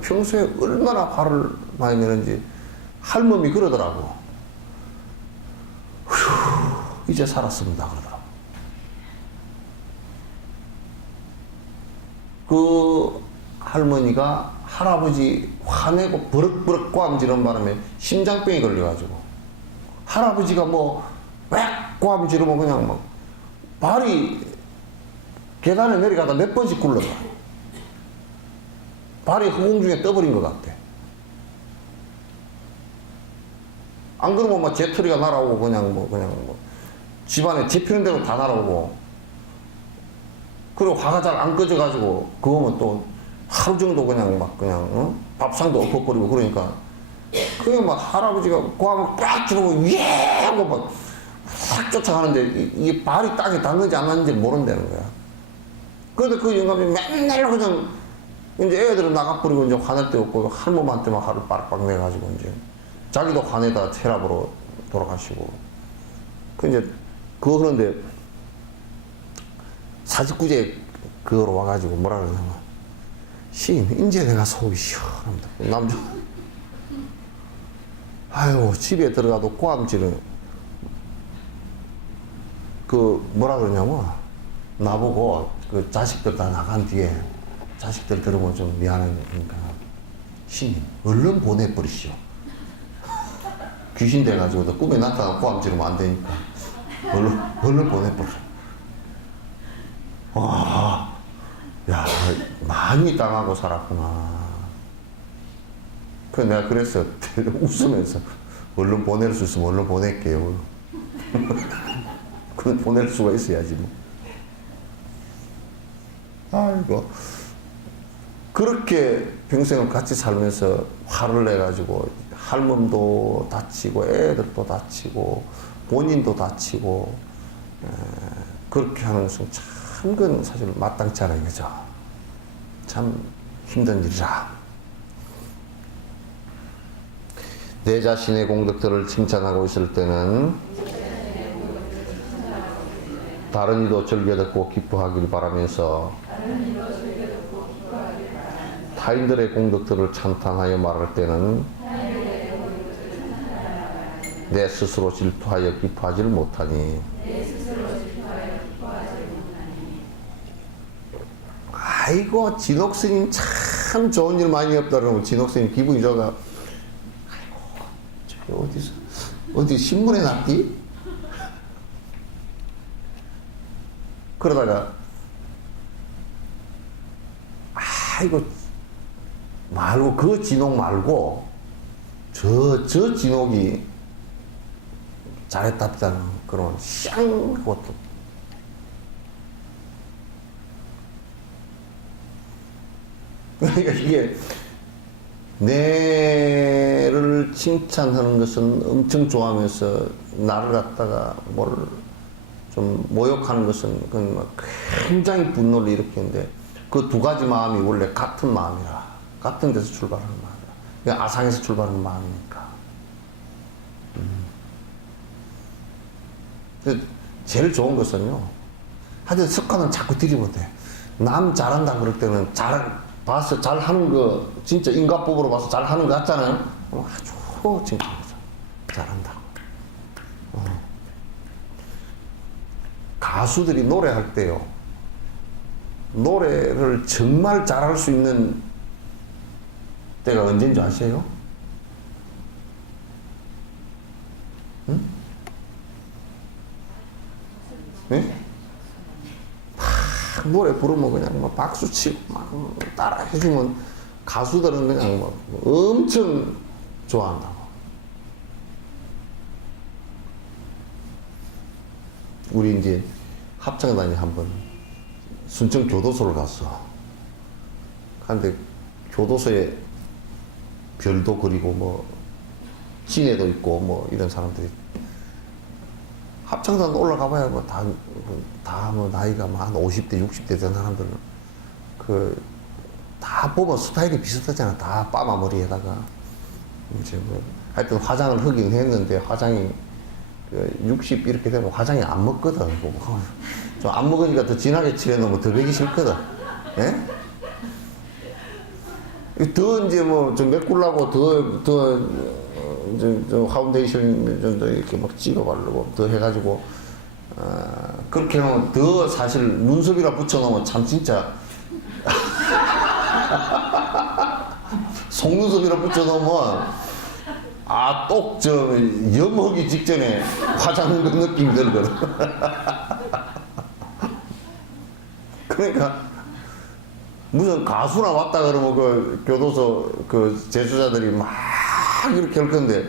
평소에 얼마나 화를 많이 내는지 할멈이 그러더라고. 휴, 이제 살았습니다. 그러더라고. 그 할머니가 할아버지 화내고 버럭버럭 꼬암지르는 바람에 심장병이 걸려가지고 할아버지가 뭐 왜 꼬암지르면 그냥 막 발이 계단에 내려가다 몇 번씩 굴러가. 발이 허공 중에 떠버린 것 같아. 안 그러면 막 재터리가 날아오고 그냥 뭐 집안에 재피는 대로 다 날아오고. 그리고 화가 잘 안 꺼져가지고 그거면 또 하루 정도 그냥 밥상도 엎어버리고 그러니까 그게 막 할아버지가 고함을 꽉 쥐르고 예 하고 막 확 쫓아가는데 이게 발이 땅에 닿는지 안 닿는지 모른다는 거야. 그런데 그 영감이 맨날 그냥 이제 애들은 나가버리고 이제 화낼 데 없고 할머니한테만 화를 빡빡 내가지고 이제 자기도 화내다 혈압으로 돌아가시고. 그 이제 그거 그런데 사직구제 그거로 와가지고 뭐라 그러냐면 시인 이제 내가 속이 시원합니다. 남자 아유 집에 들어가도 꼬암질은 그 뭐라 그러냐면 나보고 그 자식들 다 나간 뒤에 자식들 들으면 좀 미안하니까 시인 얼른 보내버리시오. 귀신 돼가지고 꿈에 나타나 꼬암질하면 안 되니까 얼른 보내버려. 와, 야, 많이 당하고 살았구나. 그 내가 그래서 웃으면서 얼른 보낼 수 있으면 얼른 보낼게요. 그건 보낼 수가 있어야지 뭐. 아이고. 그렇게 평생을 같이 살면서 화를 내가지고 할멈도 다치고 애들도 다치고 본인도 다치고 그렇게 하는 것은 참 그건 사실 마땅치 않은 거죠. 참 힘든 일이라. 내 자신의 공덕들을 칭찬하고 있을 때는 다른 이도 즐겨 듣고 기뻐하길 바라면서 타인들의 공덕들을 찬탄하여 말할 때는 내 스스로 질투하여 기뻐하지를 못하니. 아이고 진옥스님 참 좋은 일 많이 없다 그러면 진옥스님 기분이 좋아. 아이고 저기 어디 신문에 났디? 그러다가 아이고 말고 그 진옥 말고 저 진옥이 잘했답다는 그런 샹 하고 또 그러니까 이게 내를 칭찬하는 것은 엄청 좋아하면서 나를 갖다가 뭘 좀 모욕하는 것은 그건 굉장히 분노를 일으키는데 그 두 가지 마음이 원래 같은 마음이라 같은 데서 출발하는 마음이라 그러니까 아상에서 출발하는 마음이니까 제일 좋은 것은요 하여튼 습관은 자꾸 들이면 돼. 남 잘한다 그럴 때는 봐서 잘하는 거 진짜 인과법으로 봐서 잘하는 거 같잖아요. 아주 진짜 잘한다. 가수들이 노래할 때요 노래를 정말 잘할 수 있는 때가 언제인 줄 아세요? 응? 네? 막 노래 부르면 그냥 막 박수 치고 막 따라 해주면 가수들은 그냥 뭐 엄청 좋아한다고. 우리 이제 합창단이 한번 순천 교도소를 갔어. 근데 교도소에 별도 그리고 뭐 진해도 있고 뭐 이런 사람들이 합창단 올라가봐야 뭐 다 뭐 나이가 한 50대 60대 된 사람들은 다 보면 스타일이 비슷하잖아. 다 빠마 머리에다가 이제 뭐 하여튼 화장을 하긴 했는데 화장이 60 이렇게 되면 화장이 안 먹거든. 좀 안 먹으니까 더 진하게 칠해놓으면 더 배기 싫거든. 예? 더 이제 뭐 좀 메꾸려고 더 파운데이션 좀 이렇게 막 찍어 바르고 더 해가지고 그렇게 하면 더 사실 눈썹이라 붙여놓으면 참 진짜 속눈썹이라 붙여놓으면 똑 염하기 직전에 화장 느낌이 들거든. 그러니까 무슨 가수나 왔다 그러면 그 교도소 그 재수자들이 막 이렇게 할 건데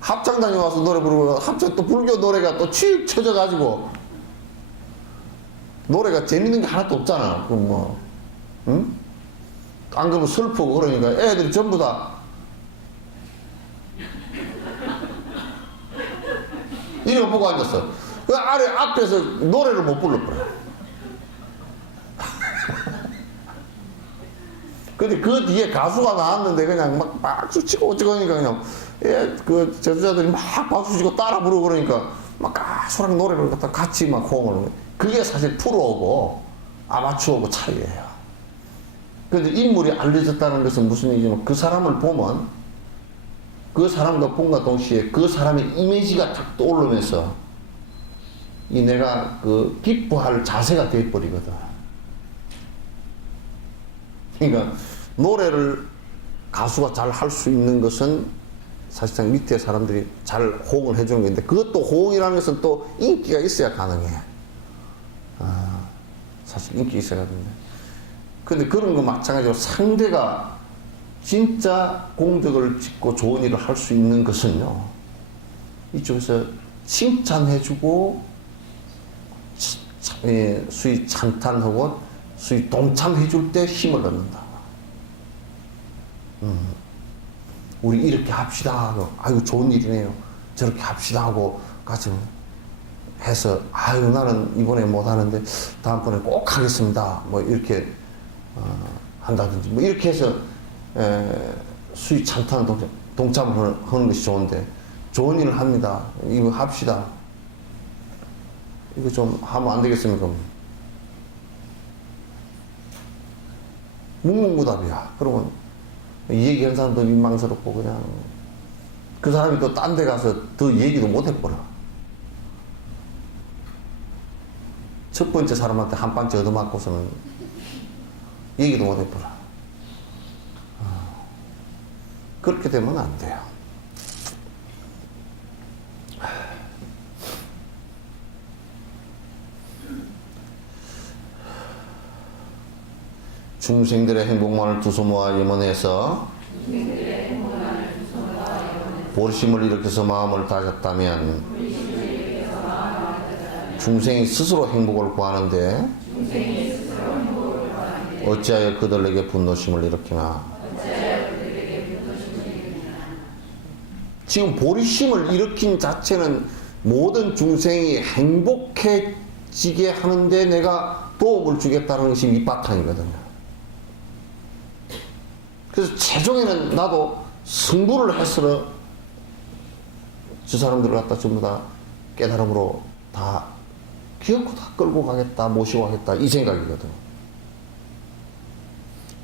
합창단이 와서 노래 부르고 합창 또 불교 노래가 또 취익 쳐져가지고 노래가 재밌는 게 하나도 없잖아. 그럼 뭐 응? 안 그러면 슬프고 그러니까 애들이 전부 다 이거 보고 앉았어. 그 아래 앞에서 노래를 못 불러버려. 근데 그 뒤에 가수가 나왔는데 그냥 막 박수 치고 어쩌고 하니까 그냥 그 제주자들이 막 박수 치고 따라 부르고 그러니까 막 가수랑 노래를 갖다 같이 막 호응을. 그게 사실 프로고 아마추어고 차이예요. 근데 인물이 알려졌다는 것은 무슨 얘기냐면 그 사람을 보면 그 사람과 본과 동시에 그 사람의 이미지가 탁 떠오르면서 내가 그 기뻐할 자세가 되어버리거든. 그러니까 노래를 가수가 잘 할 수 있는 것은 사실상 밑에 사람들이 잘 호응을 해주는 건데 그것도 호응이라는 것은 또 인기가 있어야 가능해. 사실 인기 있어야 하는데 근데 그런 거 마찬가지로 상대가 진짜 공덕을 짓고 좋은 일을 할 수 있는 것은요 이쪽에서 칭찬해주고 수위 찬탄하고 수위 동참해줄 때 힘을 얻는다. 우리 이렇게 합시다. 아유 좋은 일이네요. 저렇게 합시다 하고 같이 해서 아유 나는 이번에 못하는데 다음번에 꼭 하겠습니다. 뭐 이렇게 한다든지 뭐 이렇게 해서 수위 찬탄 동참을 하는 것이 좋은데 좋은 일을 합니다. 이거 합시다. 이거 좀 하면 안 되겠습니까? 묵묵부답이야. 그러면 이 얘기하는 사람도 민망스럽고 그냥 그 사람이 또 딴 데 가서 더 얘기도 못 해버려. 첫 번째 사람한테 한 반째 얻어맞고서는 얘기도 못 해버려. 그렇게 되면 안 돼요. 중생들의 행복만을 두서 모아 염원해서 보리심을 일으켜서 마음을 다졌다면 중생이 스스로 행복을 구하는데 어찌하여 그들에게 분노심을 일으키나. 지금 보리심을 일으킨 자체는 모든 중생이 행복해지게 하는데 내가 도움을 주겠다는 것이 밑바탕이거든요. 그래서 최종에는 나도 승부를 해서 저 사람들을 갖다 전부 다 깨달음으로 다 기어코 다 끌고 가겠다, 모시고 가겠다, 이 생각이거든.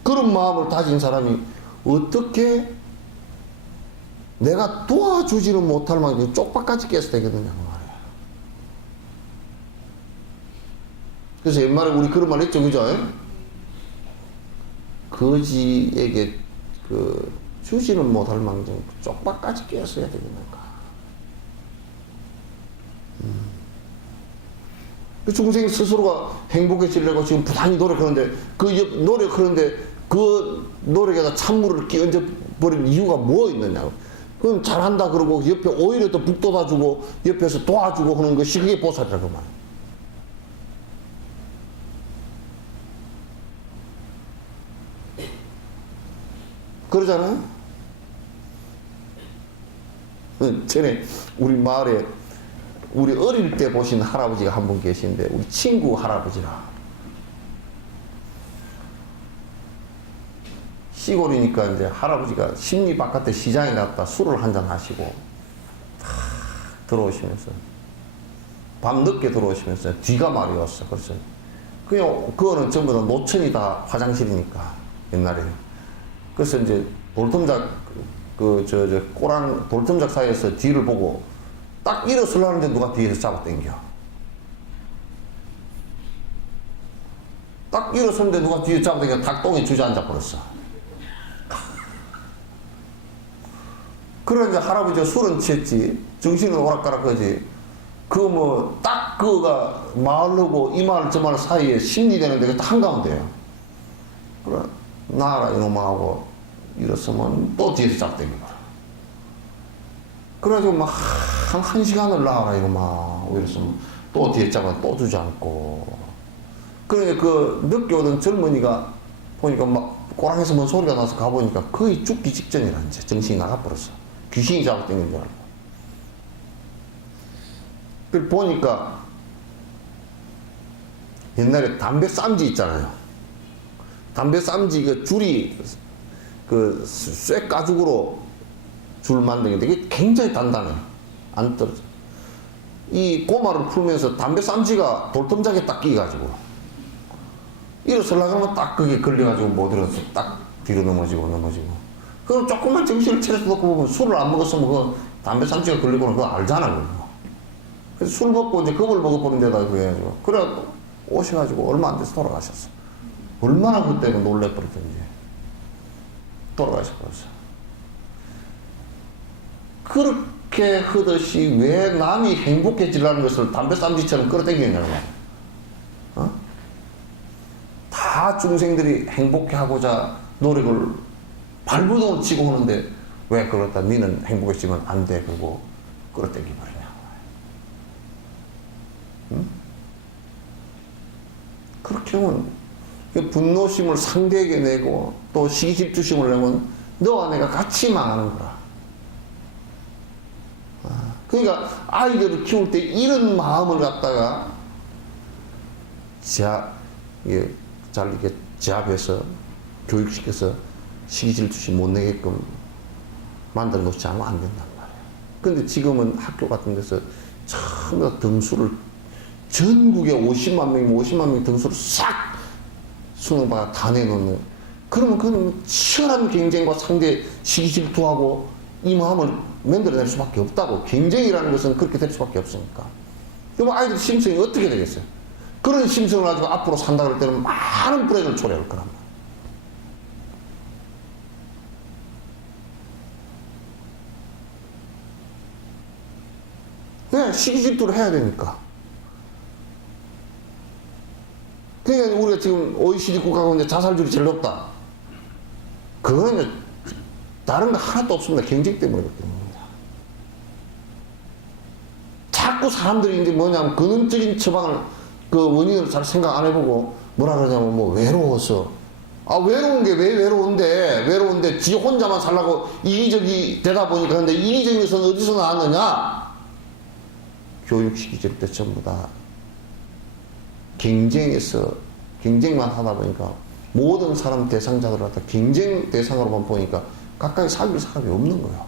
그런 마음을 다진 사람이 어떻게 내가 도와주지는 못할 만큼 쪽박까지 깨서 되거든요, 그 말이야. 그래서 옛말에 우리 그런 말 했죠, 그죠? 거지에게 주지는 못할 망정 쪽박까지 깨서 해야 되겠는가. 그 중생 스스로가 행복해지려고 지금 부단히 노력하는데 그 노력에다 찬물을 끼얹어 버린 이유가 뭐 있느냐고. 그럼 잘한다 그러고 옆에 오히려 또 북돋아주고 옆에서 도와주고 하는 것이 그게 보살이라고 말. 그러잖아요. 전에 우리 마을에 우리 어릴 때 보신 할아버지가 한 분 계신데 우리 친구 할아버지라. 시골이니까 이제 할아버지가 심리 바깥에 시장에 갔다 술을 한잔 하시고 들어오시면서 밤 늦게 들어오시면서 뒤가 마려웠어. 그래서 그냥 그거는 전부 다 노천이다 화장실이니까 옛날에. 그래서 이제 돌돔작 꼬랑 돌돔작 사이에서 뒤를 보고 딱 일어서려는데 누가 뒤에서 잡아당겨. 딱 일어섰는데 누가 뒤에 잡아당겨 닭똥에 주저앉아 버렸어. 그래 이제 할아버지가 술은 취했지 정신은 오락가락하지. 그거 뭐 딱 그거가 마을하고 이 마을 저 마을 사이에 심리되는데 그게 딱 한가운데요. 그래 나라 이놈아 하고 일어서면 또 뒤에서 잡아당겨. 그래가지고 막 한 시간을 나와라 이놈아 이랬으면 또 뒤에 잡아 또 주저앉고. 그러니까 그 늦게 오던 젊은이가 보니까 막 꼬랑에서 뭔 소리가 나서 가보니까 거의 죽기 직전이라 이제 정신이 나가버렸어. 귀신이 잡아당긴 줄 알고. 그걸 보니까 옛날에 담배 쌈지 있잖아요. 담배 쌈지 그 줄이 그 쇠 가죽으로 줄 만드는데 이게 굉장히 단단해. 안 떨어져. 이 고마를 풀면서 담배 쌈지가 돌돔작에 딱 끼가지고 일어서려고 하면 딱 그게 걸려가지고 못 일어서 딱 뒤로 넘어지고. 그럼 조금만 정신을 차려서 놓고 보면 술을 안 먹었으면 그 담배 쌈지가 걸리고는 그거 알잖아. 그거. 그래서 술 먹고 이제 겁을 먹어버린 데다 그거 해가지고. 그래 오셔가지고 얼마 안 돼서 돌아가셨어. 얼마나 그때는 놀래버렸던지. 돌아가셔버렸어. 그렇게 하듯이 왜 남이 행복해지려는 것을 담배 쌈지처럼 끌어당기냐고. 다 중생들이 행복해하고자 노력을 발버둥을 치고 하는데 왜 그렇다 니는 행복해지면 안 돼 그러고 끌어당기 버리냐. 그렇게 하면 분노심을 상대에게 내고 또 시기질투심을 내면 너와 내가 같이 망하는 거라. 그러니까 아이들을 키울 때 이런 마음을 갖다가 잘 이렇게 제압해서 교육시켜서 시기질투심 못 내게끔 만드는 것이 아마 안 된단 말이에요. 근데 지금은 학교 같은 데서 전부 다 등수를 전국에 50만 명 등수를 싹 수능바가 다 내놓는. 그러면 그건 치열한 경쟁과 상대 시기질투하고 이 마음을 만들어낼 수밖에 없다고. 경쟁이라는 것은 그렇게 될 수밖에 없으니까. 그럼 아이들 심성이 어떻게 되겠어요? 그런 심성을 가지고 앞으로 산다 그럴 때는 많은 불행을 초래할 거란 말이야. 왜? 시기질투를 해야 되니까. 그러니까 우리가 지금 OECD 국가 가운데 자살률이 제일 높다. 그거는 다른 거 하나도 없습니다. 경쟁 때문에 그렇게 됩니다. 자꾸 사람들이 이제 뭐냐면 근원적인 처방을 그 원인을 잘 생각 안 해보고 뭐라 그러냐면 뭐 외로워서. 아, 외로운 게 왜 외로운데 지 혼자만 살라고 이기적이 되다 보니까. 근데 이기적인 것은 어디서 나왔느냐? 교육 시기질 때 전부 다 경쟁만 하다 보니까 모든 사람 대상자들 갖다 경쟁 대상으로만 보니까 가까이 사귈 사람이 없는 거예요.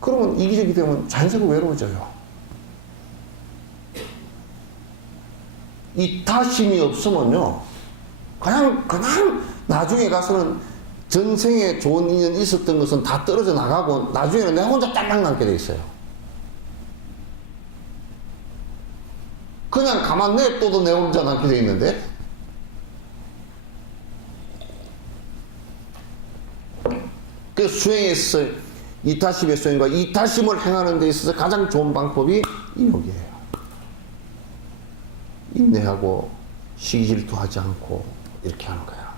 그러면 이기적이 되면 자연스럽게 외로워져요. 이타심이 없으면요, 그냥 나중에 가서는 전생에 좋은 인연이 있었던 것은 다 떨어져 나가고 나중에는 내가 혼자 딸랑 남게 돼 있어요. 그냥 가만 냅둬도 내 혼자 남게 돼 있는데, 그 수행에서 이타심의 수행과 이타심을 행하는 데 있어서 가장 좋은 방법이 이욕이에요. 인내하고 시기질투하지 않고 이렇게 하는 거야.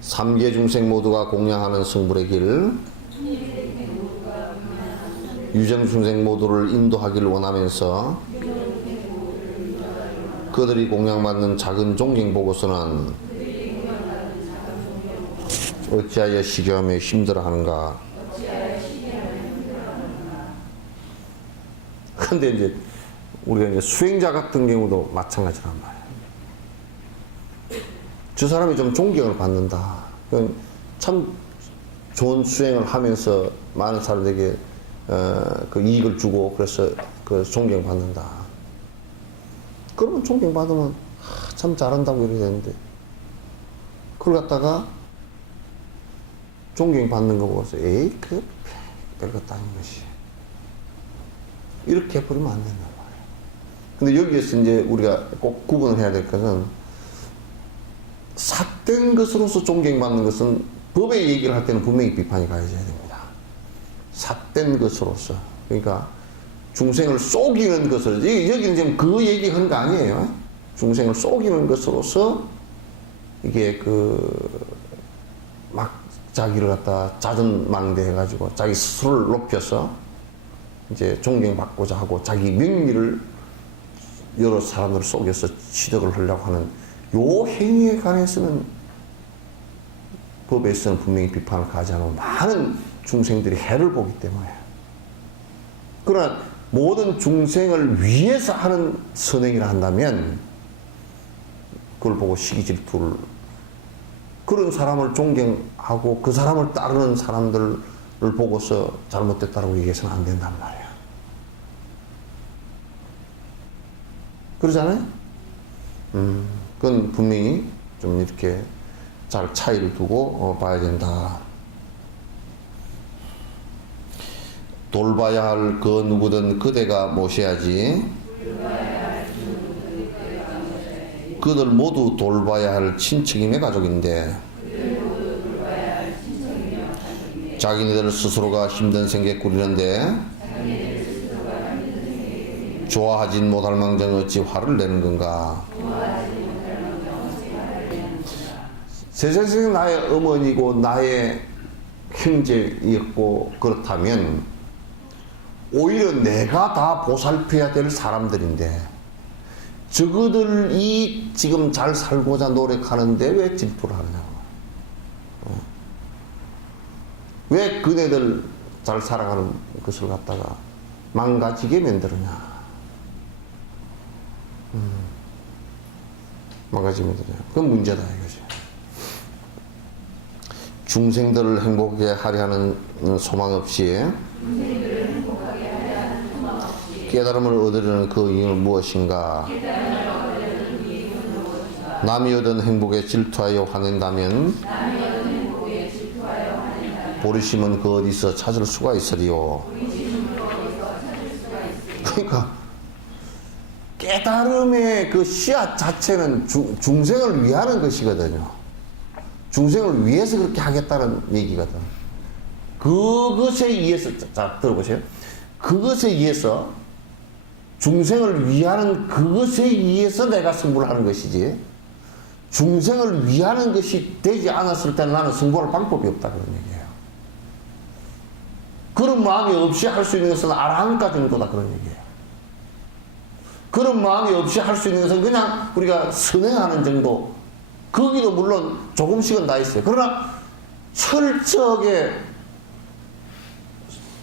삼계 중생 모두가 공양하는 성불의 길, 유정 중생 모두를 인도하기를 원하면서 그들이 공양받는 작은 종경 보고서는 어찌하여 시기하며 힘들어하는가. 근데 이제 우리가 이제 수행자 같은 경우도 마찬가지란 말이에요. 저 사람이 좀 존경을 받는다. 참 좋은 수행을 하면서 많은 사람들에게 그 이익을 주고 그래서 그 존경받는다. 그러면 존경받으면 참 잘한다고 이래야 되는데, 그걸 갖다가 존경받는 거 보고서 에이 그 별것도 아닌 것이 이렇게 해버리면 안 된단 말이에요. 근데 여기에서 이제 우리가 꼭 구분을 해야 될 것은, 삿된 것으로서 존경받는 것은 법의 얘기를 할 때는 분명히 비판이 가해져야 됩니다. 삿된 것으로서, 그러니까 중생을 속이는 것을, 여기는 지금 그 얘기하는 거 아니에요. 중생을 속이는 것으로서 이게 막 자기를 갖다 자존망대 해가지고 자기 스스로를 높여서 이제 존경받고자 하고 자기 명리를 여러 사람들 속여서 취득을 하려고 하는 요 행위에 관해서는 법에서는 분명히 비판을 가하지않고 많은 중생들이 해를 보기 때문에. 그러나 모든 중생을 위해서 하는 선행이라 한다면 그걸 보고 시기질투를, 그런 사람을 존경하고 그 사람을 따르는 사람들을 보고서 잘못됐다고 얘기해서는 안 된단 말이야. 그러잖아요? 그건 분명히 좀 이렇게 잘 차이를 두고 봐야 된다. 돌봐야 할 그 누구든 그대가 모셔야지. 그들 모두 돌봐야 할 친척이며 가족인데 자기네들 스스로가 힘든 생계 꾸리는데 좋아하진 못할 망정 어찌 화를 내는 건가. 세상에 나의 어머니고 나의 형제였고 그렇다면 오히려 내가 다 보살펴야 될 사람들인데 저그들이 지금 잘 살고자 노력하는데 왜 질투를 하느냐고. 왜 그네들 잘 살아가는 것을 갖다가 망가지게 만들느냐. 망가지게 만들느냐. 그건 문제다 이거지. 중생들을 행복하게 하려 하는 소망 없이 깨달음을 얻으려는 그 이유는 무엇인가? 남이 얻은 행복에 질투하여 화낸다면 보리심은 그 어디서 찾을 수가 있으리요. 그러니까 깨달음의 그 씨앗 자체는 중생을 위하는 것이거든요. 중생을 위해서 그렇게 하겠다는 얘기거든. 그것에 의해서, 자, 들어보세요. 그것에 의해서, 중생을 위하는 그것에 의해서 내가 승부를 하는 것이지, 중생을 위하는 것이 되지 않았을 때는 나는 승부할 방법이 없다. 그런 얘기예요. 그런 마음이 없이 할 수 있는 것은 아라한가 정도다. 그런 얘기예요. 그런 마음이 없이 할 수 있는 것은 그냥 우리가 선행하는 정도. 거기도 물론 조금씩은 다 있어요. 그러나 철저하게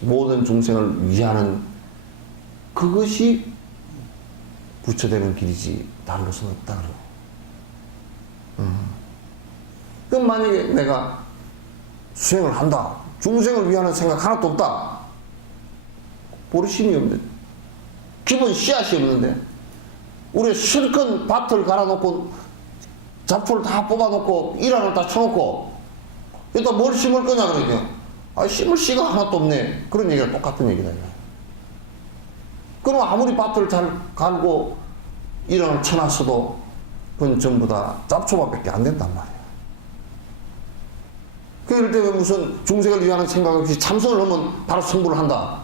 모든 중생을 위하는 그것이 부처되는 길이지 다른 것은 없다. 그럼 만약에 내가 수행을 한다. 중생을 위하는 생각 하나도 없다. 보르심이 없는데, 기본 씨앗이 없는데, 우리 실컷 밭을 갈아놓고 잡초를 다 뽑아놓고 일환을 다 쳐놓고 여기다 뭘 심을 거냐 그러니까 아, 심을 씨가 하나도 없네. 그런 얘기가 똑같은 얘기다. 그럼 아무리 밭을 잘 갈고 일환을 쳐놨어도 그건 전부 다 잡초밖에 안 된단 말이야. 그럴 때 무슨 중생을 위하는 생각 없이 참선을 하면 바로 승부를 한다.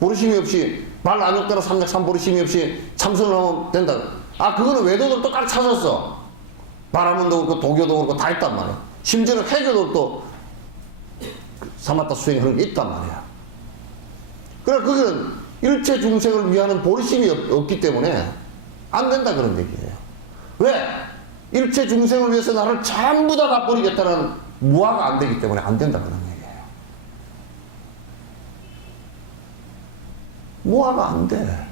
보르심이 없이 말 안욕대로 삼작 삼보르심이 없이 참선을 하면 된다. 아, 그거는 외도들 똑같이 찾았어. 바라문도 그렇고 도교도 그렇고 다 있단 말이야. 심지어는 해교도 또 사마타 수행하는 게 있단 말이야. 그래, 그거는 일체 중생을 위하는 보르심이 없기 때문에 안 된다 그런 얘기예요. 왜? 일체 중생을 위해서 나를 전부 다 버리겠다는 무화가 안 되기 때문에 안 된다 그런 얘기예요. 무화가 안 돼.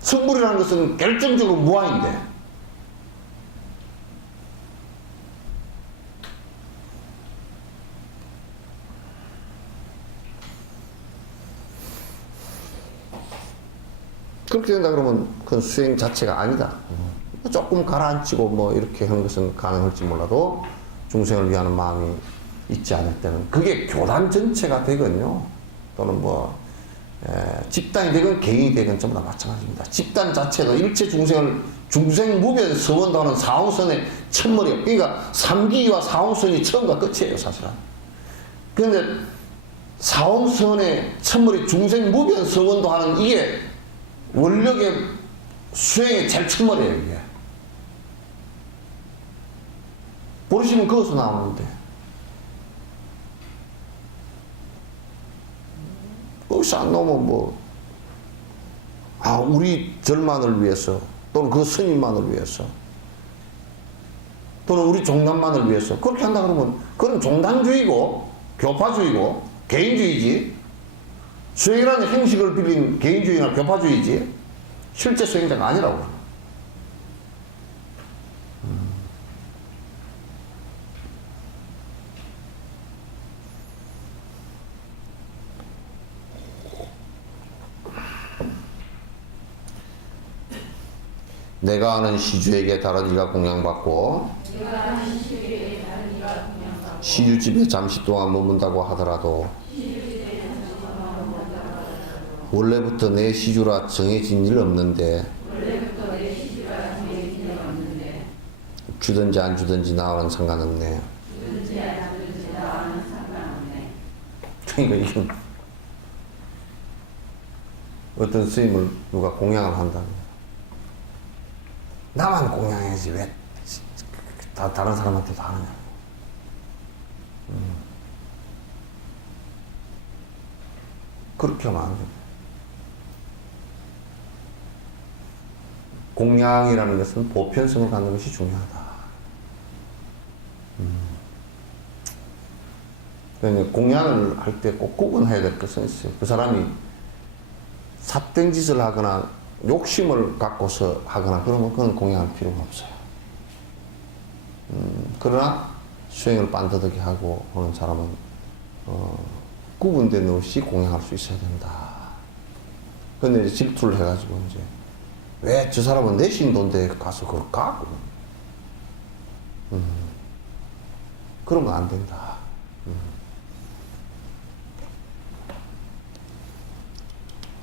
승불이라는 것은 결정적으로 무화인데 그렇게 된다 그러면 그건 수행 자체가 아니다. 조금 가라앉히고 뭐 이렇게 하는 것은 가능할지 몰라도 중생을 위하는 마음이 있지 않을 때는 그게 교단 전체가 되건요. 또는 뭐 집단이 되건 개인이 되건 전부 다 마찬가지입니다. 집단 자체도 일체 중생을 중생무변 서원도하는 사홍선의 첫머리, 그러니까 삼기와 사홍선이 처음과 끝이에요 사실은. 그런데 사홍선의 첫머리 중생무변 서원도하는 이게 원력의 수행의 제일 첫머리예요. 이게 보르심은 거기서 나오는데 거기서 안 나오면 뭐, 아, 우리 절만을 위해서, 또는 그 스님만을 위해서, 또는 우리 종단만을 위해서, 그렇게 한다 그러면, 그건 종단주의고, 교파주의고, 개인주의지, 수행이라는 형식을 빌린 개인주의나 교파주의지, 실제 수행자가 아니라고. 내가 아는 시주에게 다른 이가 공양받고 시주집에 잠시 동안 머문다고 하더라도 원래부터 내 시주라 정해진 일 없는데 주든지 안 주든지 나와는 상관없네. 그러니까 이건 어떤 스님을 누가 공양을 한다는 나만 공양해야지 왜 다른 사람한테도 하느냐. 그렇게 하면 안 돼. 공양이라는 것은 보편성을 갖는 것이 중요하다. 그러니까 공양을 할 때 꼭 구분해야 될 것은 있어요. 그 사람이 삿된 짓을 하거나 욕심을 갖고서 하거나 그러면 그건 공양할 필요가 없어요. 그러나 수행을 빤듯하게 하고 하는 사람은 구분된 없이 공양할 수 있어야 된다. 그런데 질투를 해가지고 이제 왜 저 사람은 내 신도인데 가서 그걸 까고 그러면 안 된다.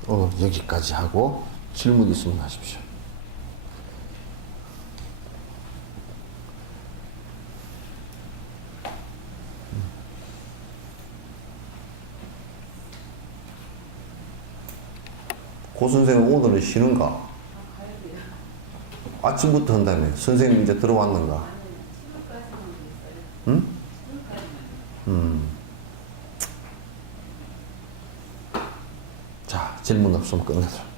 오늘 여기까지 하고 질문 있으면 하십시오. 고 선생은 오늘은 쉬는가? 가야 돼요. 아침부터 한다며. 선생님 이제 들어왔는가? 아니요. 7월까지만 있어요. 응? 7월까지만. 자, 질문 없으면 끝내자.